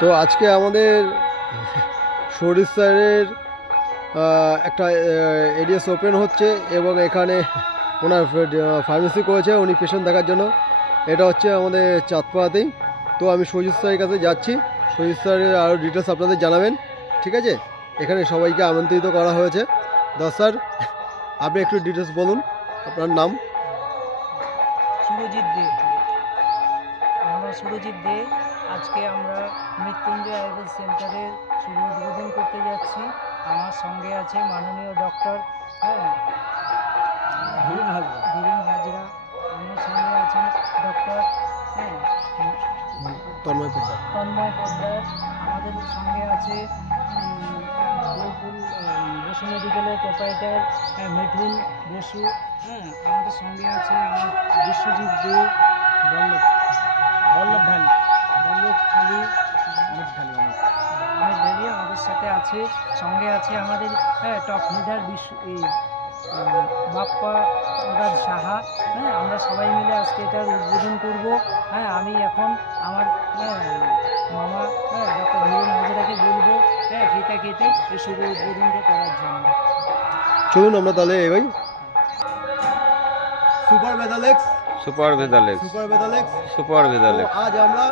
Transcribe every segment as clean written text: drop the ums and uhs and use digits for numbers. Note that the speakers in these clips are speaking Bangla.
তো আজকে আমাদের শরীর স্যারের একটা এডিএস ওপেন হচ্ছে এবং এখানে ওনার ফার্মেসি করেছে উনি পেশেন্ট দেখার জন্য। এটা হচ্ছে আমাদের চাঁদপাড়াতেই। তো আমি সজিত স্যারের কাছে যাচ্ছি, সজিত স্যারের আরও ডিটেলস আপনাদের জানাবেন, ঠিক আছে? এখানে সবাইকে আমন্ত্রিত করা হয়েছে। স্যার, আপনি একটু ডিটেলস বলুন, আপনার নাম? সুরজিৎ দে। আমরা সুরজিৎ দে। আজকে আমরা মৃত্যুঞ্জয় আয়ুর্বেদ সেন্টারের শুভ উদ্বোধন করতে যাচ্ছি। আমার সঙ্গে আছে মাননীয় ডক্টর ধীরেন হাজরা। আমার সঙ্গে আছেন ডক্টর তন্ময় পোদ্দার। আমাদের সঙ্গে আছে বসু মেডিকেলের প্রোপাইটার মিঠুন বসু। আমাদের সঙ্গে আছে আমার বিশ্বজিৎ দে, বল্লভ ঢালি, অমিত ঢালি আমাদের সাথে আছে। সঙ্গে আছে আমাদের টপ লিডার বাপ্পা ওদার সাহা। আমরা সবাই মিলে আজকে এটার উদ্বোধন করব। আমি এখন আমার মামা ডক্টর ধীরেন হাজরাকে বলবো ফিতা কেটে এই শুভ উদ্বোধনটা করার জন্য। চলুন আমরা তাহলে এগোই। সুপার ভেদালেক্স। আজ আমরা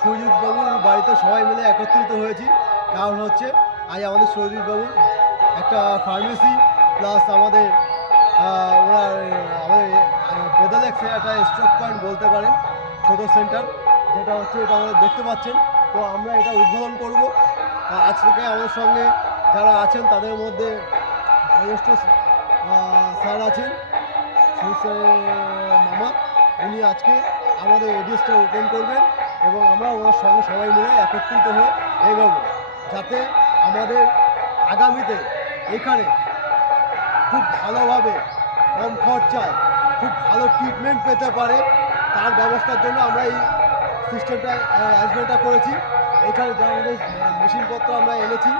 সুজিত বাবুর বাড়িতে সবাই মিলে একত্রিত হয়েছি, কারণ হচ্ছে আজ আমাদের সুজিত বাবুর একটা ফার্মেসি প্লাস আমাদের ভেদালেক্সের একটা স্টক পয়েন্ট বলতে পারেন, ছোটো সেন্টার, যেটা হচ্ছে এটা আমাদের দেখতে পাচ্ছেন। তো আমরা এটা উদ্বোধন করব। আজ থেকে আমাদের সঙ্গে যারা আছেন তাদের মধ্যে স্যার আছেন, মামা, উনি আজকে আমাদের এডিএসটা ওপেন করবেন এবং আমরা ওনার সঙ্গে সবাই মিলে একত্রিত হয়ে এগোবো, যাতে আমাদের আগামীতে এখানে খুব ভালোভাবে কম খরচায় খুব ভালো ট্রিটমেন্ট পেতে পারে, তার ব্যবস্থার জন্য আমরা এই সিস্টেমটা অ্যারেঞ্জমেন্টটা করেছি। এখানে যা আমাদের মেশিনপত্র আমরা এনেছি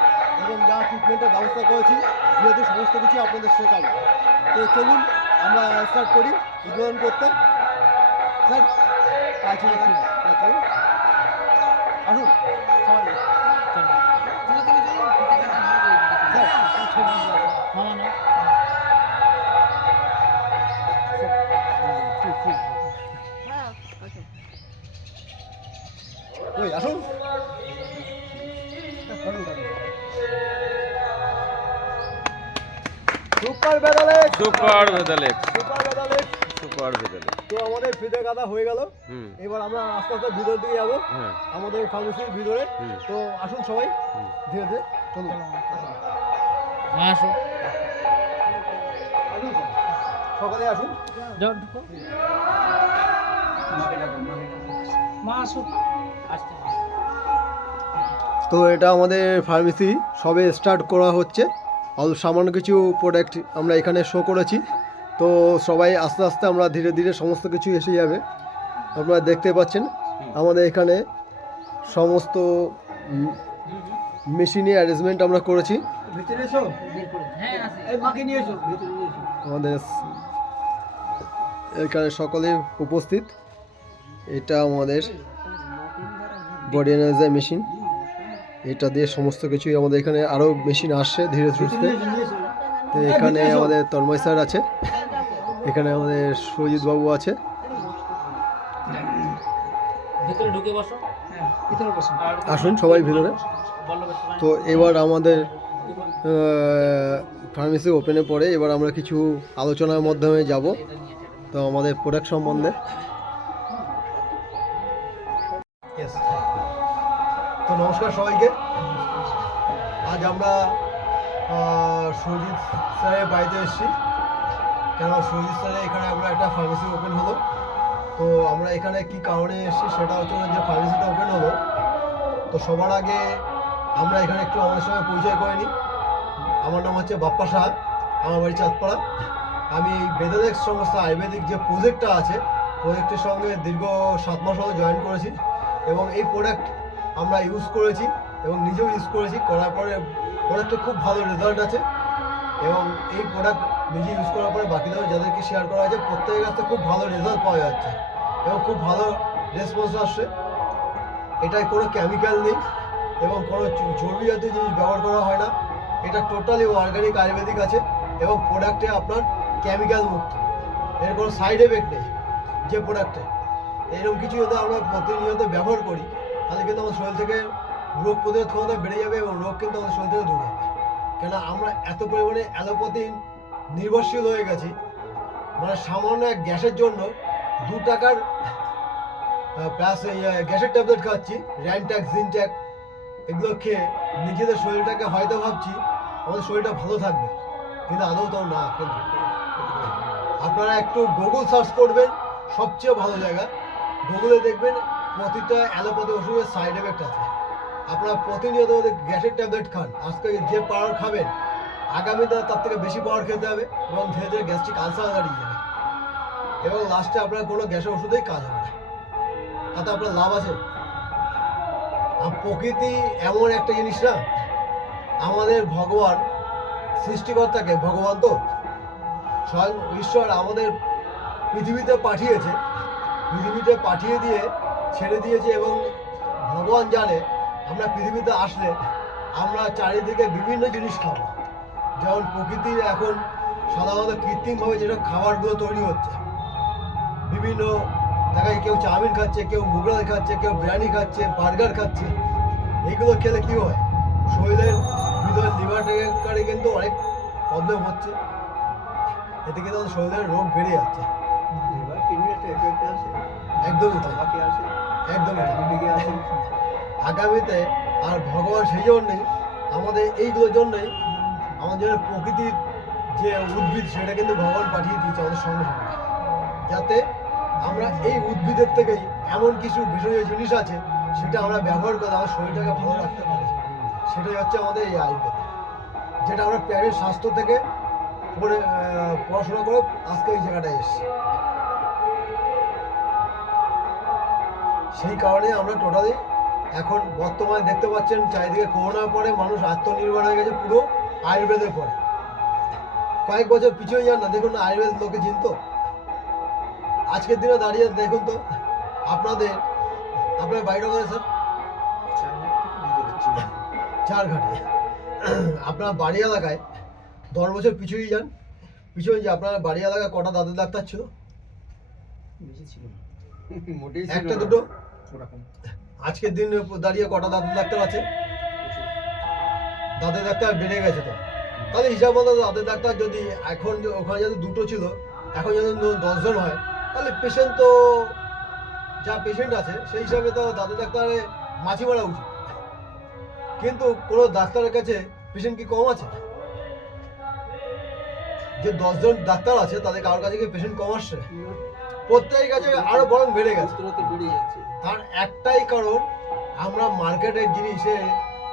এবং যা ট্রিটমেন্টের ব্যবস্থা করেছি, যেহেতু সমস্ত কিছু আপনাদের শেখাবো। তো চলুন আমরা স্টার্ট করি উদ্বোধন করতে। স্যার আসুন ওই আসুন। তো আমাদের ফিতে কাটা হয়ে গেল, এবার আমরা আস্তে আস্তে ভিতর দিকে যাবো আমাদের ফার্মেসির ভিতরে। তো আসুন সবাই ধীরে ধীরে চলুন। আসুন সকালে আসুন। তো এটা আমাদের ফার্মেসি সবে স্টার্ট করা হচ্ছে, সামান্য কিছু প্রোডাক্ট আমরা এখানে শো করেছি। তো সবাই আস্তে আস্তে আমরা ধীরে ধীরে সমস্ত কিছু এসে যাবে। আপনারা দেখতে পাচ্ছেন আমাদের এখানে সমস্ত মেশিনে অ্যারেঞ্জমেন্ট আমরা করেছি। আমাদের এখানে সকলে উপস্থিত। এটা আমাদের বডি অ্যানালাইজার মেশিন, এটা দিয়ে সমস্ত কিছুই আমাদের এখানে আরও মেশিন আসছে ধীরে ধীরে। তো এখানে আমাদের তন্ময় স্যার আছে, এখানে আমাদের সুজিত বাবু আছে। আসুন সবাই ভিতরে। তো এবার আমাদের ফার্মেসি ওপেনে পরে এবার আমরা কিছু আলোচনার মাধ্যমে যাব তো আমাদের প্রোডাক্ট সম্বন্ধে। তো নমস্কার সবাইকে। আজ আমরা সুজিত স্যারের বাড়িতে এসেছি, কেন সুজিত স্যারের এখানে আমরা একটা ফার্মেসি ওপেন হলো। তো আমরা এখানে কি কারণে এসেছি সেটা হচ্ছে যে ফার্মেসিটা ওপেন হলো। তো সবার আগে আমরা এখানে একটু আমাদের সঙ্গে পরিচয় করে নিই। আমার নাম হচ্ছে বাপ্পা সাহা, আমার বাড়ি চাঁদপাড়া। আমি ভেদালেক্স সংস্থা আয়ুর্বেদিক যে প্রজেক্টটা আছে, প্রজেক্টের সঙ্গে দীর্ঘ 7 মাস হলো জয়েন করেছি এবং এই প্রোডাক্ট আমরা ইউজ করেছি এবং নিজেও ইউজ করেছি। করার পরে প্রোডাক্টে খুব ভালো রেজাল্ট আছে এবং এই প্রোডাক্ট নিজে ইউজ করার পরে বাকিদের যাদেরকে শেয়ার করা হয়েছে প্রত্যেকের কাছে খুব ভালো রেজাল্ট পাওয়া যাচ্ছে এবং খুব ভালো রেসপন্স আসছে। এটায় কোনো কেমিক্যাল নেই, এবং কোনো চর্বি জাতীয় জিনিস ব্যবহার করা হয় না। এটা টোটালি অর্গানিক আয়ুর্বেদিক আছে এবং প্রোডাক্টে আপনার কেমিক্যাল মুক্ত, এর কোনো সাইড এফেক্ট নেই যে প্রোডাক্টে। এরকম কিছু যদি আমরা প্রতিনিয়ত ব্যবহার করি তাহলে কিন্তু আমাদের শরীর থেকে রোগ প্রতিরোধ ক্ষমতা বেড়ে যাবে এবং রোগ কিন্তু আমাদের শরীর থেকে দূর হবে। কেন আমরা এত পরিমাণে অ্যালোপ্যাথি নির্ভরশীল হয়ে গেছি, মানে সামান্য এক গ্যাসের জন্য 2 টাকার প্লাস গ্যাসের ট্যাবলেট খাচ্ছি, র্যানট্যাক জিনট্যাক, এগুলো খেয়ে নিজেদের শরীরটাকে হয়তো ভাবছি আমাদের শরীরটা ভালো থাকবে, কিন্তু আদৌ তো না। কিন্তু আপনারা একটু গুগল সার্চ করবেন, সবচেয়ে ভালো জায়গা। গুগলে দেখবেন প্রতিটা অ্যালোপ্যাথি ওষুধের সাইড এফেক্ট আছে। আপনারা প্রতিনিয়ত গ্যাসের ট্যাবলেট খান, আজকে যে পাওয়ার খাবেন আগামীতে তার থেকে বেশি পাওয়ার খেতে হবে এবং ধীরে ধীরে গ্যাস্ট্রিক আলসার দাঁড়িয়ে যাবে এবং লাস্টে আপনার কোনো গ্যাসের ওষুধেই কাজ হবে না। তাতে আপনার লাভ আছে। আর প্রকৃতি এমন একটা জিনিস না, আমাদের ভগবান সৃষ্টিকর্তাকে, ভগবান তো স্বয়ং ঈশ্বর আমাদের পৃথিবীতে পাঠিয়েছে, পৃথিবীতে পাঠিয়ে দিয়ে ছেড়ে দিয়েছে এবং ভগবান জানে আমরা পৃথিবীতে আসলে আমরা চারিদিকে বিভিন্ন জিনিস খাবো। যেমন প্রকৃতির এখন সাধারণত কৃত্রিমভাবে যেটা খাবারগুলো তৈরি হচ্ছে, বিভিন্ন জায়গায় কেউ চাউমিন খাচ্ছে, কেউ মুগলাই খাচ্ছে, কেউ বিরিয়ানি খাচ্ছে, বার্গার খাচ্ছে। এইগুলো খেলে কী হয়, শরীরের ভিতরে লিভারে কিন্তু অনেক প্রবলেম হচ্ছে, এতে কিন্তু আমাদের শরীরের রোগ বেড়ে যাচ্ছে। একদমই তাই, একদমই তাই। আগামীতে আর ভগবান সেই জন্যই আমাদের এইগুলোর জন্যই আমাদের প্রকৃতির যে উদ্ভিদ সেটা কিন্তু ভগবান পাঠিয়ে দিয়েছে আমাদের সঙ্গে সঙ্গে, যাতে আমরা এই উদ্ভিদের থেকেই এমন কিছু ভেষজ জিনিস আছে সেটা আমরা ব্যবহার করে আমার শরীরটাকে ভালো রাখতে পারি। সেটাই হচ্ছে আমাদের এই আয়ুর্বেদ, যেটা আমরা প্রাণীর স্বাস্থ্য থেকে পড়াশোনা করে আজকে এই জায়গাটায় এসেছি। সেই কারণে আমরা টোটালি এখন বর্তমানে দেখতে পাচ্ছেন চারিদিকে করোনার পরে মানুষ আত্মনির্ভর হয়ে গেছে পুরো আয়ুর্বেদের পরে। কয়েক বছর পিছিয়ে যান না, দেখুন না আয়ুর্বেদ লোকে চিনত। আজকের দিনে দাঁড়িয়ে দেখুন তো আপনার বাড়িটা কোথায় স্যার? চারঘাটে। আপনার বাড়ি এলাকায় 10 বছর পিছিয়ে যান, পিছনে যে আপনার বাড়ি এলাকায় কটা দাঁতের ডাক্তার ছিল? একটা দুটো। আজকের দিন দাঁড়িয়ে কটা দাঁতের ডাক্তার আছে? দাঁতের ডাক্তার বেড়ে গেছে। তো তাহলে হিসাব মতো দাঁতের ডাক্তার যদি এখন ওখানে যদি 2টো ছিল, এখন যদি 10 জন হয়, তাহলে পেশেন্ট তো যা পেশেন্ট আছে সেই হিসাবে তো দাঁতের ডাক্তারে মাছি মারা উচিত। কিন্তু কোনো ডাক্তারের কাছে পেশেন্ট কি কম আছে? যে 10 জন ডাক্তার আছে তাদের কারোর কাছে কি পেশেন্ট কম আসছে? প্রত্যেকের কাছে আরো বরং বেড়ে গেছে। তার একটাই কারণ, আমরা মার্কেটের জিনিসে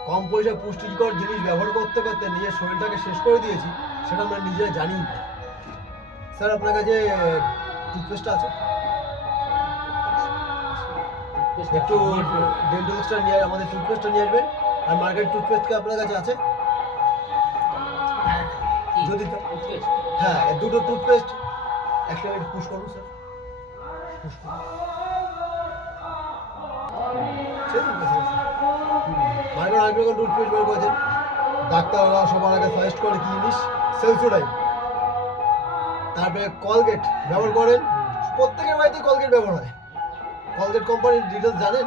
কম পয়সা পুষ্টিকর জিনিস ব্যবহার করতে করতে নিজের শরীরটাকে শেষ করে দিয়েছি, সেটা আমরা নিজেরা জানি না। স্যার আপনার কাছে টুথপেস্ট আছে? একটু ডেন্টালসটা নিয়ে আমাদের টুথপেস্টটা নিয়ে আসবেন। আর মার্কেট টুথপেস্ট কি আপনার কাছে আছে? যদি হ্যাঁ, 2টো টুথপেস্ট একটা পুশ করুন স্যার, পুশ করুন। মার্কেট অনেক রকম টুথপেস্ট বের করেছেন, ডাক্তাররা সবার আগে সাজেস্ট করে কি জিনিস? সেন্সোডাইন। তারপরে কলগেট ব্যবহার করেন, প্রত্যেকের বাড়িতে কলগেট ব্যবহার হয়। কলগেট কোম্পানির ডিটেলস জানেন?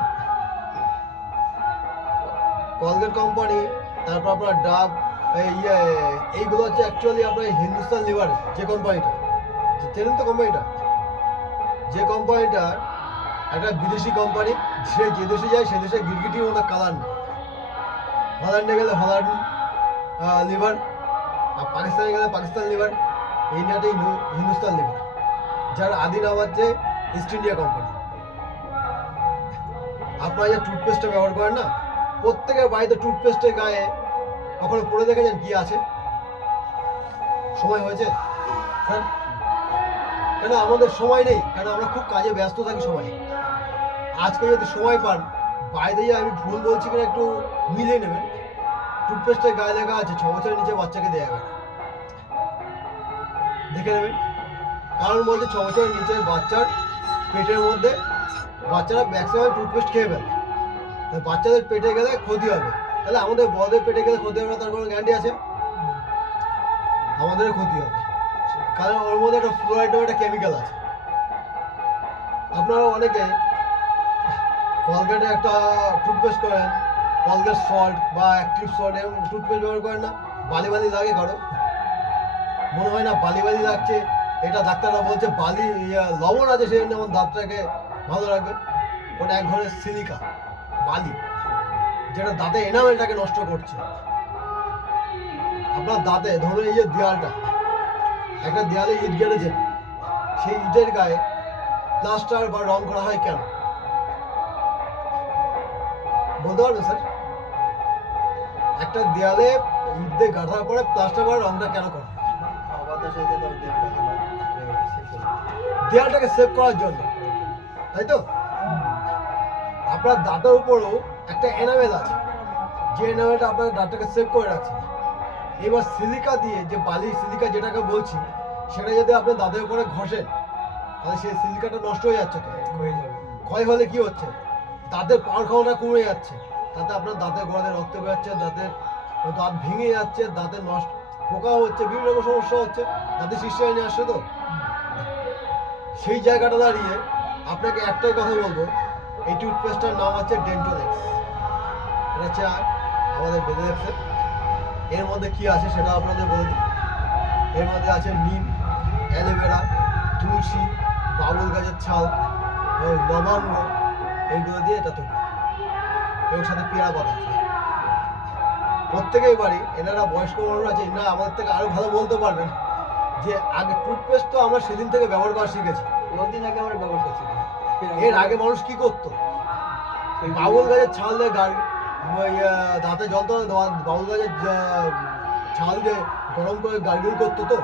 কলগেট কোম্পানি, তারপর আপনার ডাব, এইগুলো হচ্ছে অ্যাকচুয়ালি আপনার হিন্দুস্তান লিভার যে কোম্পানিটা, চেনেন তো কোম্পানিটা? যে কোম্পানিটা একটা বিদেশি কোম্পানি, সে যে দেশে যায় সে দেশে গিরগিটির মতো কালার নেই। হল্যান্ডে গেলে হল্যান্ড লিভার, আর পাকিস্তানে গেলে পাকিস্তান লিভার, ইন্ডিয়াতে হিন্দুস্তান লিভার, যার আদি নাম হচ্ছে ইস্ট ইন্ডিয়া কোম্পানি। আপনারা যে টুথপেস্টটা ব্যবহার করেন না, প্রত্যেকের বাড়িতে টুথপেস্টের গায়ে কখনো পড়ে দেখেছেন কি আছে? সময় হয়েছে স্যার? কেন আমাদের সময় নেই? কেন আমরা খুব কাজে ব্যস্ত থাকি সবাই। আজকে যদি সময় পান, বাইরে গিয়ে আমি ভুল বলছি কিনা একটু মিলিয়ে নেবেন। টুথপেস্টের গায়ে লেখা আছে 6 বছরের নিচে বাচ্চাকে দেওয়া যাবে না, দেখে নেবেন। কারণ বলছে 6 বছরের নিচের বাচ্চার পেটের মধ্যে বাচ্চারা ম্যাক্সিমাম টুথপেস্ট খেয়ে ফেলে, তাই বাচ্চাদের পেটে গেলে ক্ষতি হবে, তাহলে আমাদের বড়দের পেটে গেলে ক্ষতি হবে না তার কোনো গ্যারান্টি আছে? আমাদেরও ক্ষতি হবে, কারণ ওর মধ্যে একটা ফ্লোরাইড নামে একটা কেমিক্যাল আছে। আপনারা অনেকে কলগেটে একটা টুথপেস্ট করেন, কলগেট সল্ট বা অ্যাক্টিভ সল্ট এরকম টুথপেস্ট ব্যবহার করেন না? বালি বালি লাগে কারো? মনে হয় না বালি বালি লাগছে? এটা ডাক্তাররা বলছে বালি লবণ আছে সেই জন্য আমার দাঁতটাকে ভালো রাখবে। ওটা এক ধরনের সিলিকা বালি, যেটা দাঁতে এনামেলটাকে নষ্ট করছে। আপনার দাঁতে ধরুন এই যে দেয়ালটা, একটা দেয়ালে ইট গেড়েছেন, সেই ইটের গায়ে প্লাস্টার বা রং করা হয় কেন বলতে পারবেন স্যার? একটা দেয়ালে ইট দিয়ে গাঁথার পরে প্লাস্টার বা রংটা কেন করা হয়? দেয়ালটাকে সেভ করার জন্য, তাই তো? আপনার দাঁতের উপরেও একটা এনামেল আছে, যে এনামেলটা আপনার দাঁতটাকে সেভ করে রাখছে। এবার সিলিকা দিয়ে, যে বালি সিলিকা যেটাকে বলছি, সেটা যদি আপনি দাঁতের উপরে ঘষেন তাহলে সেই সিলিকাটা নষ্ট হয়ে যাচ্ছে, তো ক্ষয় হলে কি হচ্ছে? দাঁতের পাওয়ার ক্ষমতা কমে যাচ্ছে, তাতে আপনার দাঁতের গোড়াতে রক্ত বেরোচ্ছে, দাঁত ভেঙে যাচ্ছে, দাঁতের নষ্ট পোকা হচ্ছে, বিভিন্ন রকম সমস্যা হচ্ছে, দাঁতে সৃষ্টি হয়ে নিয়ে আসছে। তো সেই জায়গাটা দাঁড়িয়ে আপনাকে একটাই কথা বলবো, এই টুথপেস্টটার নাম হচ্ছে ডেন্টোলেক্স। এটা হচ্ছে আমাদের বেদেলেক্সের। এর মধ্যে কি আছে সেটা আপনাদের বলে দিই। এর মধ্যে আছে নিম, অ্যালোভেরা, তুলসী, বাবুল গাছের ছাল, লবঙ্গ, এইগুলো দিয়ে এটা তৈরি। এর সাথে পেয়ারা পাতা আছে। প্রত্যেকেই বাড়ি, এনারা বয়স্ক মানুষ আছে, এনারা আমাদের থেকে আরো ভালো বলতে পারবেন যে আগে টুথপেস্ট তো আমরা সেদিন থেকে ব্যবহার করা শিখেছি। অনেকদিন আগে আমরা ব্যবহার করছি। এর আগে মানুষ কি করতো? বাবুল গাছের ছাল দিয়ে দাঁতে যন্ত্রণা, বাবুল গাছের ছাল দিয়ে গরম করে গার্গিল করতো। তো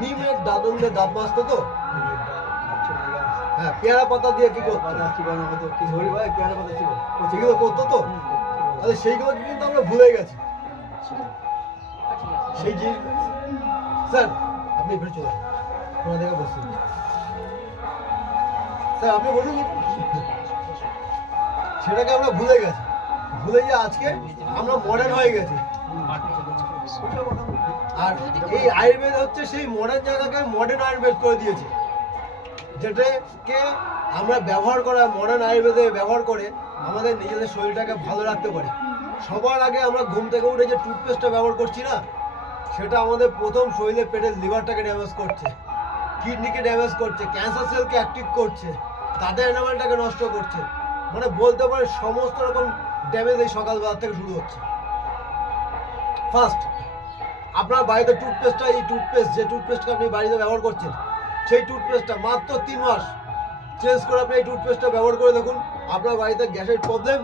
নিমের দাঁতন দিয়ে দাঁত মাজতো। তো হ্যাঁ, পেয়ারা পাতা দিয়ে কি করতো? সেগুলো করতো। তো তাহলে সেইগুলো কিন্তু আমরা ভুলে গেছি। সেই জিনিস স্যার আপনি এখানে চলে আসুন, আপনাদেরকে বসতে দিন। স্যার আপনি বলুন। সেটাকে আমরা ভুলে গেছি, ভুলে গিয়ে আজকে আমরা মডার্ন হয়ে গেছি। আর এই আয়ুর্বেদ হচ্ছে সেই মডার্ন জায়গাকে মডার্ন আয়ুর্বেদ করে দিয়েছে, যেটাকে আমরা ব্যবহার করা মডার্ন আয়ুর্বেদে ব্যবহার করে আমাদের নিজেদের শরীরটাকে ভালো রাখতে পারি। সবার আগে আমরা ঘুম থেকে উঠে যে টুথপেস্টটা ব্যবহার করছি না, সেটা আমাদের প্রথম শরীরের পেটের লিভারটাকে ড্যামেজ করছে, কিডনিকে ড্যামেজ করছে, ক্যান্সার সেলকে অ্যাক্টিভ করছে, তাদের এনামেলটাকে নষ্ট করছে। মানে বলতে পারে সমস্ত রকম ড্যামেজ এই সকালবেলা থেকে শুরু হচ্ছে। ফার্স্ট, আপনার বাড়িতে টুথপেস্টটা, এই টুথপেস্ট যে টুথপেস্টটা আপনি বাড়িতে ব্যবহার করছেন, সেই টুথপেস্টটা মাত্র 3 মাস চেঞ্জ করে আপনি এই টুথপেস্টটা ব্যবহার করে দেখুন, আপনার বাড়িতে গ্যাসের প্রবলেম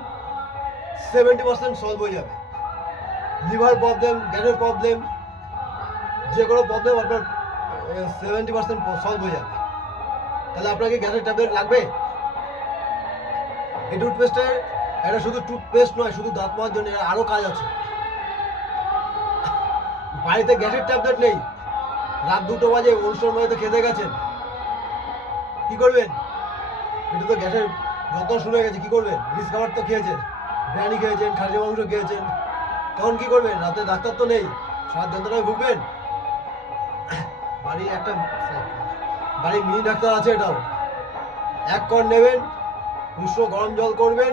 70% সলভ হয়ে যাবে। লিভার প্রবলেম, গ্যাসের প্রবলেম, যে কোনো প্রবলেম আপনার 70% সলভ হয়ে যাবে। তাহলে আপনাকে গ্যাসের ট্যাবলেট লাগবে? এই টুথপেস্টের এটা শুধু টুথপেস্ট নয়, শুধু দাঁত মাজার জন্য, এর আরও কাজ আছে। বাড়িতে গ্যাসের ট্যাবলেট নেই, রাত 2টো বাজে অনুষ্ঠান বাড়িতে খেতে গেছেন, কি করবেন? এটা তো গ্যাসের যত শুরু হয়ে গেছে, কি করবেন? রিচ খাবার তো খেয়েছেন, বিরিয়ানি খেয়েছেন, খাসি মাংস খেয়েছেন, তখন কি করবেন? রাতে ডাক্তার তো নেই, সারা যন্ত্রণায় ভুগবেন। বাড়ির মিনি ডাক্তার আছে, এটাও 1 কর নেবেন, উষ্ণ গরম জল করবেন,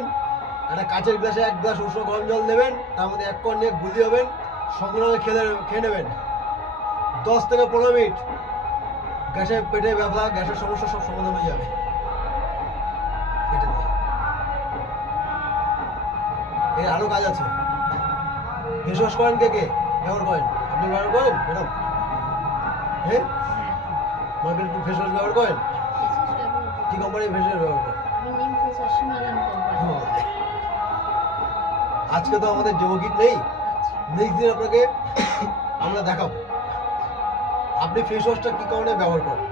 একটা কাচের গ্লাসে 1 গ্লাস উষ্ণ গরম জল নেবেন, তার মধ্যে 1 কর নিয়ে গুলি হবেন, সঙ্গে সঙ্গে খেয়ে নেবেন। 10 থেকে 15 মিনিট গ্যাসের পেটে ব্যথা, গ্যাসের সমস্যা সব সমাধান হয়ে যাবে। এর আরো কাজ আছে। ফেস ওয়াশ করেন কে ব্যবহার করেন? আপনি ব্যবহার করেন ম্যাডাম? হ্যাঁ, মার্কেট ফেস ওয়াশ ব্যবহার করেন? কি কোম্পানির ফেস ওয়াশ ব্যবহার করেন? আজকে তো আমাদের ডেমো-কিট নেই, নেক্সট দিন আপনাকে আমরা দেখাবো। আপনি ফেস ওয়াশটা কি কারণে ব্যবহার করেন?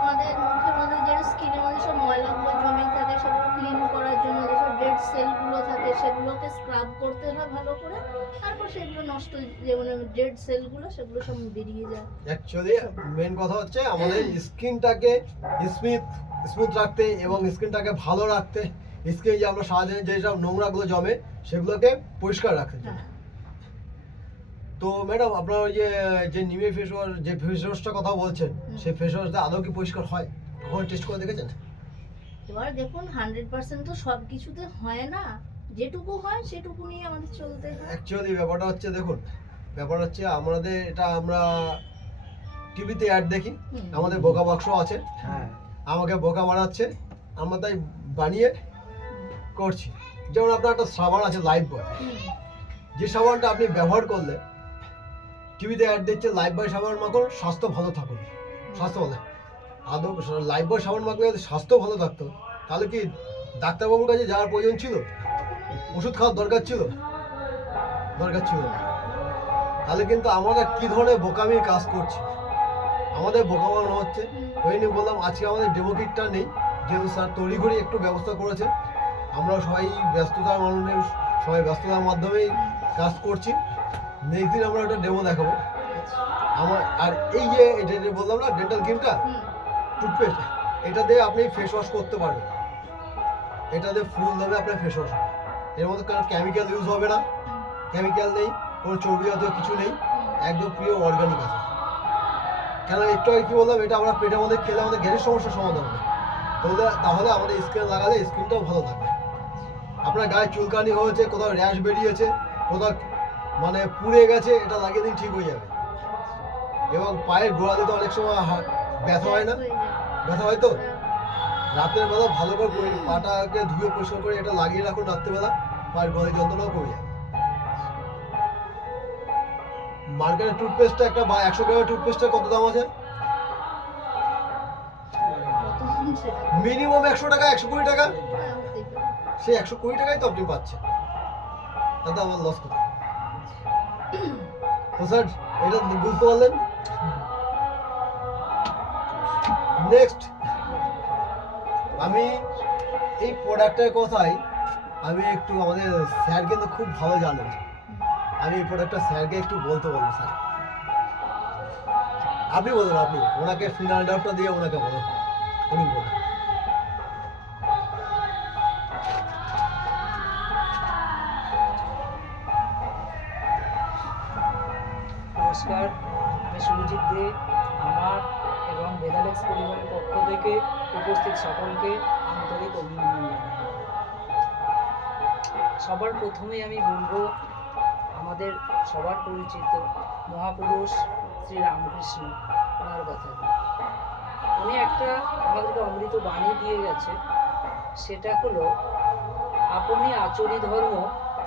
আমাদের মুখের মধ্যে যে স্কিনের মধ্যে সব ময়লাগুলো জমে থাকে, সেগুলো ক্লিন করার জন্য যেসব ডেড সেলগুলো থাকে সেগুলোকে স্ক্রাব করতে হয় ভালো করে, তারপর সেগুলো নষ্ট, যে মানে ডেড সেলগুলো সেগুলো সব বেরিয়ে যায়। অ্যাকচুয়ালি মেন কথা হচ্ছে আমাদের স্কিনটাকে স্মুথ রাখতে এবং স্কিনটাকে ভালো রাখতে স্কিনে যে আমরা সারাদিনে যেসব নোংরাগুলো জমে সেগুলোকে পরিষ্কার রাখতে চাই। হ্যাঁ। তো ম্যাডাম আপনার ওই যে নিমে ফেস ওয়াশ, যে ফেস ওয়াশটার কথা বলছেন, সেই ফেস ওয়াশটা আদৌ কি পরিষ্কার হয়? কখনো টেস্ট করে দেখেছেন? এবার দেখুন 100% তো সব কিছুতে হয় না, যেটুকু হয় সেটুকু নিয়ে আমাদের চলতে হয়। অ্যাকচুয়ালি ব্যাপারটা হচ্ছে, দেখুন ব্যাপার হচ্ছে আমাদের এটা আমরা টিভিতে অ্যাড দেখি, হুম। আমাদের বোকা বাক্স আছে, হ্যাঁ আমাকে বোকা বানাচ্ছে, আমরা তাই বানিয়ে করছি। যেমন আপনার একটা সাবান আছে লাইফ বয়, হুম। যে সাবানটা আপনি ব্যবহার করলে টিভিতে অ্যাড দিচ্ছে লাইফ বয় সাবান মাখুন, স্বাস্থ্য ভালো থাকুন, স্বাস্থ্য ভালো। আদৌ লাইফ বয় সাবান মাখলে যদি স্বাস্থ্য ভালো থাকতো তাহলে কি ডাক্তারবাবুর কাছে যাওয়ার প্রয়োজন ছিল? ওষুধ খাওয়ার দরকার ছিল? দরকার ছিল না। তাহলে কিন্তু আমরা কি ধরনের বোকামির কাজ করছি, আমাদের বোকা বানানো হচ্ছে। ওই নিয়ে বললাম আজকে আমাদের ডেমো কিটটা নেই, যেহেতু স্যার তড়িঘড়ি একটু ব্যবস্থা করেছে, আমরা সবাই ব্যস্ততার মানুষ, সবাই ব্যস্ততার মাধ্যমেই কাজ করছি। নেক্সট দিন আমরা ওটা ডেমো দেখাবো। আমার আর এই যে এটা যে বললাম না ডেন্টাল ক্রিমটা, হুম। টুথপেস্ট, এটা দিয়ে আপনি ফেস ওয়াশ করতে পারবেন, এটা দিয়ে ফুল দেবে আপনার ফেস ওয়াশ। এর মধ্যে কোনো কেমিক্যাল ইউজ হবে না, কেমিক্যাল নেই, কোনো চর্বি জাতীয় কিছু নেই, একদম প্রিয় অর্গানিক আছে। কেন একটু আগে কি বললাম, এটা আমরা পেটের মধ্যে খেলে আমাদের গ্যাসের সমস্যার সমাধান হবে, তাহলে আমাদের স্কিন লাগালে স্কিনটাও ভালো থাকবে। আপনার গায়ে চুলকানি হয়েছে, কোথাও র্যাশ বেরিয়েছে, কোথাও মানে পুড়ে গেছে, এটা লাগিয়ে দিন ঠিক হয়ে যাবে। এবং পায়ের গোড়া দিতে অনেক সময় ব্যথা হয় না? হয়ে যায়। ব্যথা হয় তো? হ্যাঁ। রাতের বেলা ভালো করে পাটাকে ধুয়ে পরিষ্কার করে এটা লাগিয়ে রাখুন রাত্রেবেলা, পায়ের গলায় যন্ত্রণাও কমে যাবে। মার্কেটের টুথপেস্টটা একটা 100 গ্রামের টুথপেস্টের কত দাম আছে? কত হচ্ছে? মিনিমাম 100 টাকা, 120 টাকা। হ্যাঁ, হতেই পারে। সেই 120 টাকাই তো আপনি পাচ্ছেন, তাতে আমার লস কোথায়? তো স্যার এটা বুঝতে পারলেন। নেক্সট আমি এই প্রোডাক্টের কথাই আমি একটু, আমাদের স্যার কিন্তু খুব ভালো জানেন, আমি এই প্রোডাক্টটা স্যারকে একটু বলতে বলবো। স্যার আপনি বলুন, আপনি ওনাকে ফিনাল ডাউটটা দিয়ে ওনাকে বলুন, উনি বলুন। নমস্কার, আমি সুরজিৎ দে। আমার এবং বেদালেক্স পরিবারের পক্ষ থেকে উপস্থিত সকলকে আন্তরিক অভিনন্দন জানাই। সবার প্রথমেই আমি বলবো আমাদের সবার পরিচিত মহাপুরুষ শ্রী রামকৃষ্ণ, ওনার কথা। উনি একটা আমাদেরকে অমৃত বাণী দিয়ে গেছে, সেটা হলো আপনি আচরি ধর্ম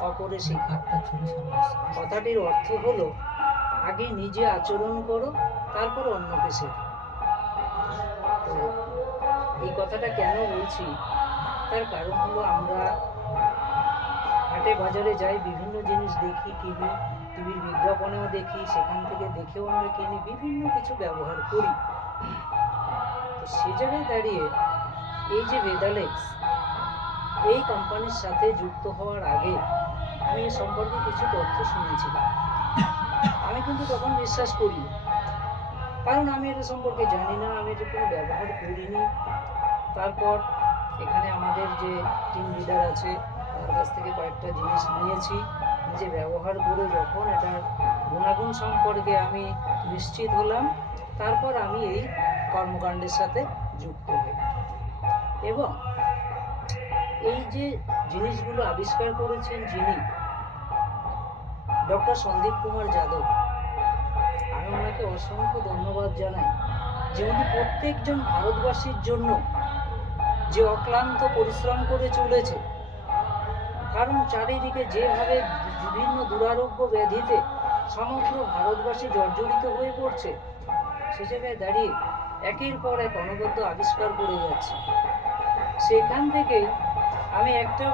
অপরে শিক্ষা। কথাটির অর্থ হলো আগে নিজে আচরণ করো, তারপর অন্যকে শেখো। তো এই কথাটা কেন বলছি, তার কারণ হলো আমরা হাটে বাজারে যাই, বিভিন্ন জিনিস দেখি, কিনি, টিভির বিজ্ঞাপনেও দেখি, সেখান থেকে দেখেও আমরা কিনি, বিভিন্ন কিছু ব্যবহার করি। তো সে জায়গায় দাঁড়িয়ে এই যে বেদালেক্স, এই কোম্পানির সাথে যুক্ত হওয়ার আগে আমি এ সম্পর্কে কিছু তথ্য শুনেছিলাম। আমি কিন্তু তখন বিশ্বাস করিনি, কারণ আমি এটা সম্পর্কে জানি না, আমি এটা কোনো ব্যবহার করিনি। তারপর এখানে আমাদের যে টিম লিডার আছে তার কাছ থেকে কয়েকটা জিনিস নিয়েছি, নিজে ব্যবহার করে যখন এটার গুণাগুণ সম্পর্কে আমি নিশ্চিত হলাম, তারপর আমি এই কর্মকাণ্ডের সাথে যুক্ত হই। এবং এই যে জিনিসগুলো আবিষ্কার করেছেন যিনি, ডক্টর সন্দীপ কুমার যাদব, আমি ওনাকে অসংখ্য ধন্যবাদ জানাই যে উনি প্রত্যেকজন ভারতবাসীর জন্য যে অক্লান্ত পরিশ্রম করে চলেছে। কারণ চারিদিকে যেভাবে বিভিন্ন দুরারোগ্য ব্যাধিতে সমগ্র ভারতবাসী জর্জরিত হয়ে পড়ছে, সে জায়গায় দাঁড়িয়ে একের পর এক অনবদ্য আবিষ্কার করে যাচ্ছে। সেখান থেকেই আমি একটা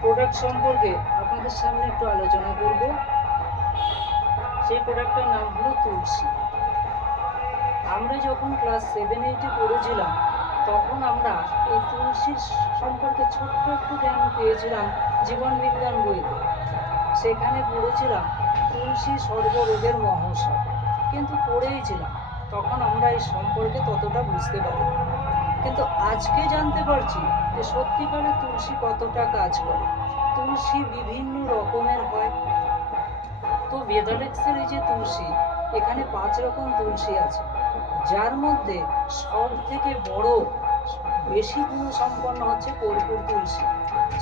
প্রোডাক্ট সম্পর্কে আপনাদের সামনে একটু আলোচনা করব। সেই প্রোডাক্টটার নাম হলো তুলসী। আমরা যখন ক্লাস 7-8 পড়েছিলাম, তখন আমরা এই তুলসীর সম্পর্কে ছোট্ট একটু জ্ঞান পেয়েছিলাম জীবন বিজ্ঞান বইতে। সেখানে পড়েছিলাম তুলসী সর্বরোগের মহৌষধ, কিন্তু পড়েই ছিলাম, তখন আমরা এই সম্পর্কে ততটা বুঝতে পারিনি। কিন্তু আজকে জানতে পারছি যে সত্যিকারের তুলসী কতটা কাজ করে। তুলসী বিভিন্ন রকমের হয়। তো বেদালেক্সের এই যে তুলসী, এখানে 5 রকম তুলসী আছে, যার মধ্যে সব থেকে বড় বেশি গুণ সম্পন্ন হচ্ছে কর্পূর তুলসী,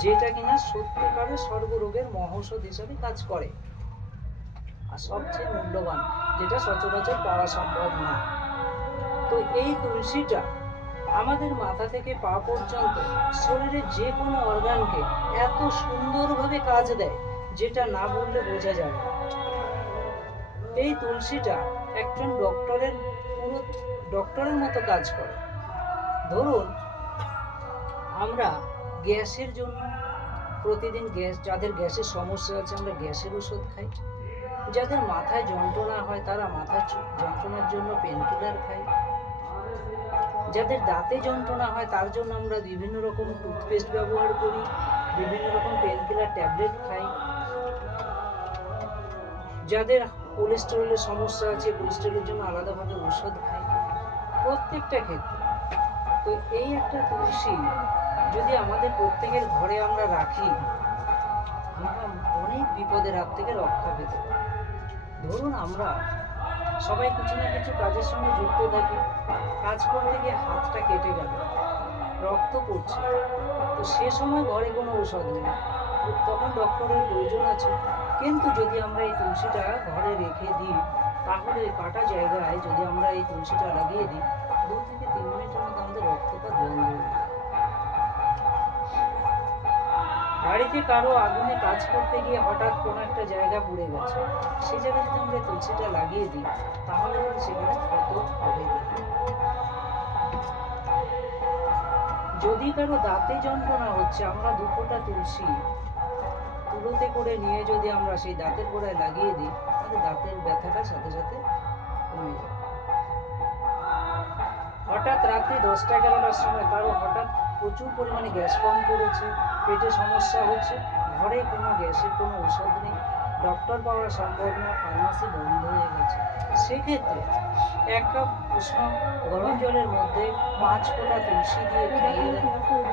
যেটা কিনা সত্যিকারের সর্বরোগের মহৌষধ হিসাবে কাজ করে, আর সবচেয়ে মূল্যবান, যেটা সচরাচর পাওয়া সম্ভব না। তো এই তুলসীটা আমাদের মাথা থেকে পা পর্যন্ত শরীরের যে কোনো অর্গানকে এত সুন্দরভাবে কাজ দেয়, যেটা না বললে বোঝা যাবে না। এই তুলসীটা একজন ডক্টরের মতো কাজ করে। ধরুন আমরা গ্যাসের জন্য প্রতিদিন যাদের গ্যাসের সমস্যা আছে আমরা গ্যাসের ওষুধ খাই, যাদের মাথায় যন্ত্রণা হয় তারা মাথার যন্ত্রণার জন্য পেনকিলার খাই, যাদের দাঁতে যন্ত্রণা হয় তার জন্য আমরা বিভিন্ন রকম টুথপেস্ট ব্যবহার করি, বিভিন্ন রকম পেনকিলার ট্যাবলেট খাই, যাদের কোলেস্টেরলের সমস্যা আছে কোলেস্টেরলের জন্য আলাদাভাবে ওষুধ খাই, প্রত্যেকটা ক্ষেত্রে। তো এই একটা তুলসী যদি আমাদের প্রত্যেকের ঘরে আমরা রাখি, আমরা অনেক বিপদের হাত থেকে রক্ষা পেতে পারি। ধরুন আমরা সবাই কিছু না কিছু কাজের সঙ্গে যুক্ত থাকি, কাজ করতে গিয়ে হাতটা কেটে গেল, রক্ত পড়ছে, তো সে সময় ঘরে কোনো ঔষধ নেই, তখন ডক্টরের প্রয়োজন আছে। কিন্তু যদি আমরা এই তুলসীটা ঘরে রেখে দিই, তাহলে কাটা জায়গায় যদি আমরা এই তুলসীটা লাগিয়ে দিই, 2 থেকে 3 মিনিটের মধ্যে আমাদের রক্তপাত বন্ধ হয়ে যায়। বাড়িতে কারো আগুনে কাজ করতে গিয়ে হঠাৎ কোনো একটা জায়গা পুড়ে গেছে, সেই জায়গায় যদি আমরা তুলসীটা লাগিয়ে দিই, তাহলে কিন্তু সেখানে ক্ষত হবে না। যদি কারো দাঁতে যন্ত্রণা হচ্ছে, আমরা 2 ফোঁটা তুলসী তুলোতে করে নিয়ে যদি আমরা সেই দাঁতের গোড়ায় লাগিয়ে দিই, তাহলে দাঁতের ব্যথাটা সাথে সাথে কমে যাবে। হঠাৎ রাত্রি 10টা-11টার সময় কারো হঠাৎ প্রচুর পরিমাণে গ্যাস ফর্ম করেছে, পেটে সমস্যা হচ্ছে, ঘরে কোনো গ্যাসের কোনো ওষুধ নেই, ডক্টর পাওয়া সম্ভব না, ফার্মাসি বন্ধ হয়ে গেছে, সেক্ষেত্রে 1 কাপ উষ্ণ গরম জলের মধ্যে 5 ফোঁটা তুলসী দিয়ে খাইয়ে দেন,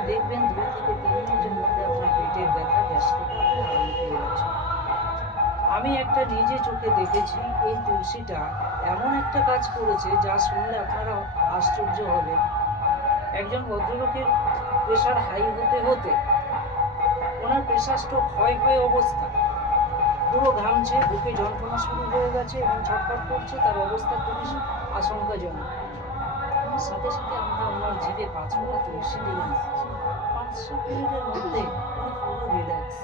দেখবেন 2 থেকে 3 মিনিটের মধ্যে আপনার পেটের ব্যথা গ্যাস থেকে আরাম পেয়ে গেছে। আমি একটা নিজে চোখে দেখেছি, এই তুলসীটা এমন একটা কাজ করেছে যা শুনলে আপনারা আশ্চর্য হবেন। একজন ভদ্রলোকের প্রেশার হাই হতে হতে ওনার প্রেশার স্ট্রোক হয় অবস্থা, পুরো ঘামছে, বুকে যন্ত্রণা শুরু হয়ে গেছে এবং ছটফট করছে, তার অবস্থা খুবই আশঙ্কাজনক। সাথে সাথে আমরা ওনার জিভে 5 ফোঁটা তুলসী দিলাম, 5-7 মিনিটের মধ্যে উনি পুরো রিল্যাক্স,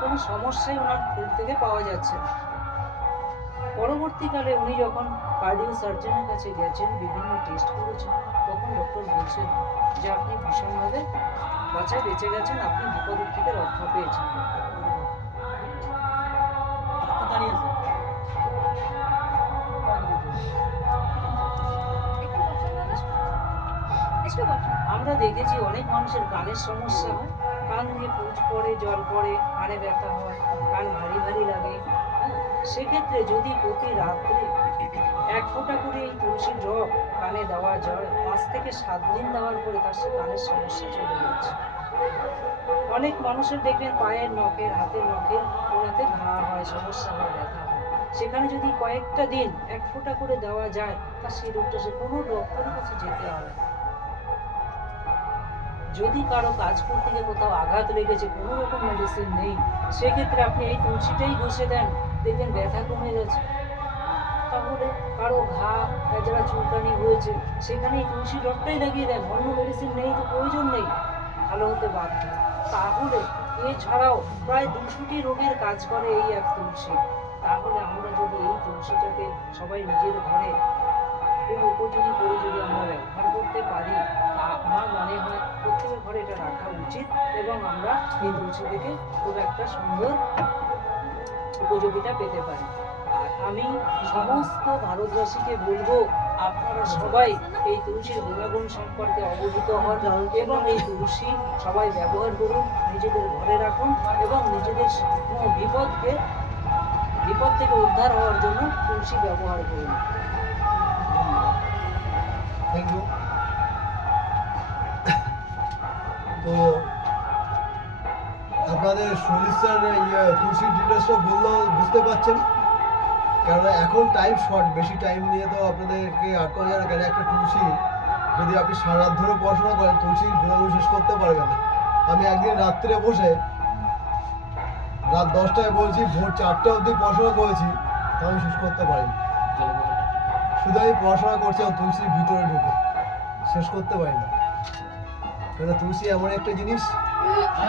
কোনো সমস্যাই ওনার শরীর থেকে পাওয়া যাচ্ছে না। পরবর্তীকালে উনি যখন কার্ডিও সার্জনের কাছে গেছেন, বিভিন্ন টেস্ট করেছেন, তখন ডক্টর বলছেন যে আপনি ভীষণভাবে বাঁচায় বেঁচে গেছেন, আপনি বিপদের থেকে রক্ষা পেয়েছেন। আমরা দেখেছি অনেক মানুষের কানের সমস্যা হয়, কান দিয়ে পুঁজ পড়ে, জল পড়ে, কানে ব্যথা হয়, কান ভারী ভারী লাগে। সেক্ষেত্রে যদি প্রতি রাত্রে 1 ফোঁটা করে এই তুলসী ড্রপ কানে দেওয়া যায়, 5 থেকে 7 দিন দেওয়ার পরে তার সে কানের সমস্যা চলে যাচ্ছে। অনেক মানুষের দেখবেন পায়ের নখের, হাতের নখের ওনাতে ঘা হয়, সমস্যা হয়, ব্যথা হয়, সেখানে যদি কয়েকটা দিন 1 ফোঁটা করে দেওয়া যায়, তার সেই রোগটা সে কোনো ডক্টরের কাছে যেতে হবে না। যদি কারো কাজ করতে গিয়ে কোথাও আঘাত লেগেছে, কোনো রকম মেডিসিন নেই, সেক্ষেত্রে আপনি এই তুলসীটাই ঘষে দেন, দেখবেন ব্যথা কমে গেছে। তাহলে কারো ঘা, যারা চুলকানি হয়েছে, সেখানে এই তুলসী ড্রপটাই লাগিয়ে দেন, অন্য মেডিসিন নেই তো প্রয়োজন নেই, ভালো হতে বাধ্য। তাহলে এছাড়াও প্রায় 200টি রোগের কাজ করে এই এক তুলসী। তাহলে আমরা যদি এই তুলসীটাকে সবাই নিজের ঘরে খুব উপযোগী করে যদি আমরা ব্যবহার করতে পারি, তা আমার মনে হয় প্রত্যেকের ঘরে এটা রাখা উচিত, এবং আমরা এই তুলসী থেকে খুব একটা সুন্দর উপযোগিতা পেতে পারি। আর আমি সমস্ত ভারতবাসীকে বলবো, আপনারা সবাই এই তুলসীর গুণাগুণ সম্পর্কে অবহিত হন এবং এই তুলসী সবাই ব্যবহার করুন, নিজেদের ঘরে রাখুন এবং নিজেদের কোনো বিপদ থেকে উদ্ধার হওয়ার জন্য তুলসী ব্যবহার করুন। Thank you. তো আপনাদের শরীর স্যার তুলসীর ডিটেলসটা বললেও বুঝতে পারছেন, কারণ এখন টাইম শর্ট, বেশি টাইম নিয়ে তো আপনাদেরকে আটকানো যায় না। কেন একটা তুলসী যদি আপনি সারা রাত ধরে পড়াশোনা করেন, তুলসীর গুণাগুণ শেষ করতে পারবেন না। আমি একদিন রাত্রে বসে রাত 10টায় বলছি, ভোর 4টে অবধি পড়াশোনা করেছি, তা আমি শেষ করতে পারিনি। শুধু আমি পড়াশোনা করছি আর তুলসীর ভিতরে ঢুকে শেষ করতে পারি না। কেন তুলসী এমন একটা জিনিস,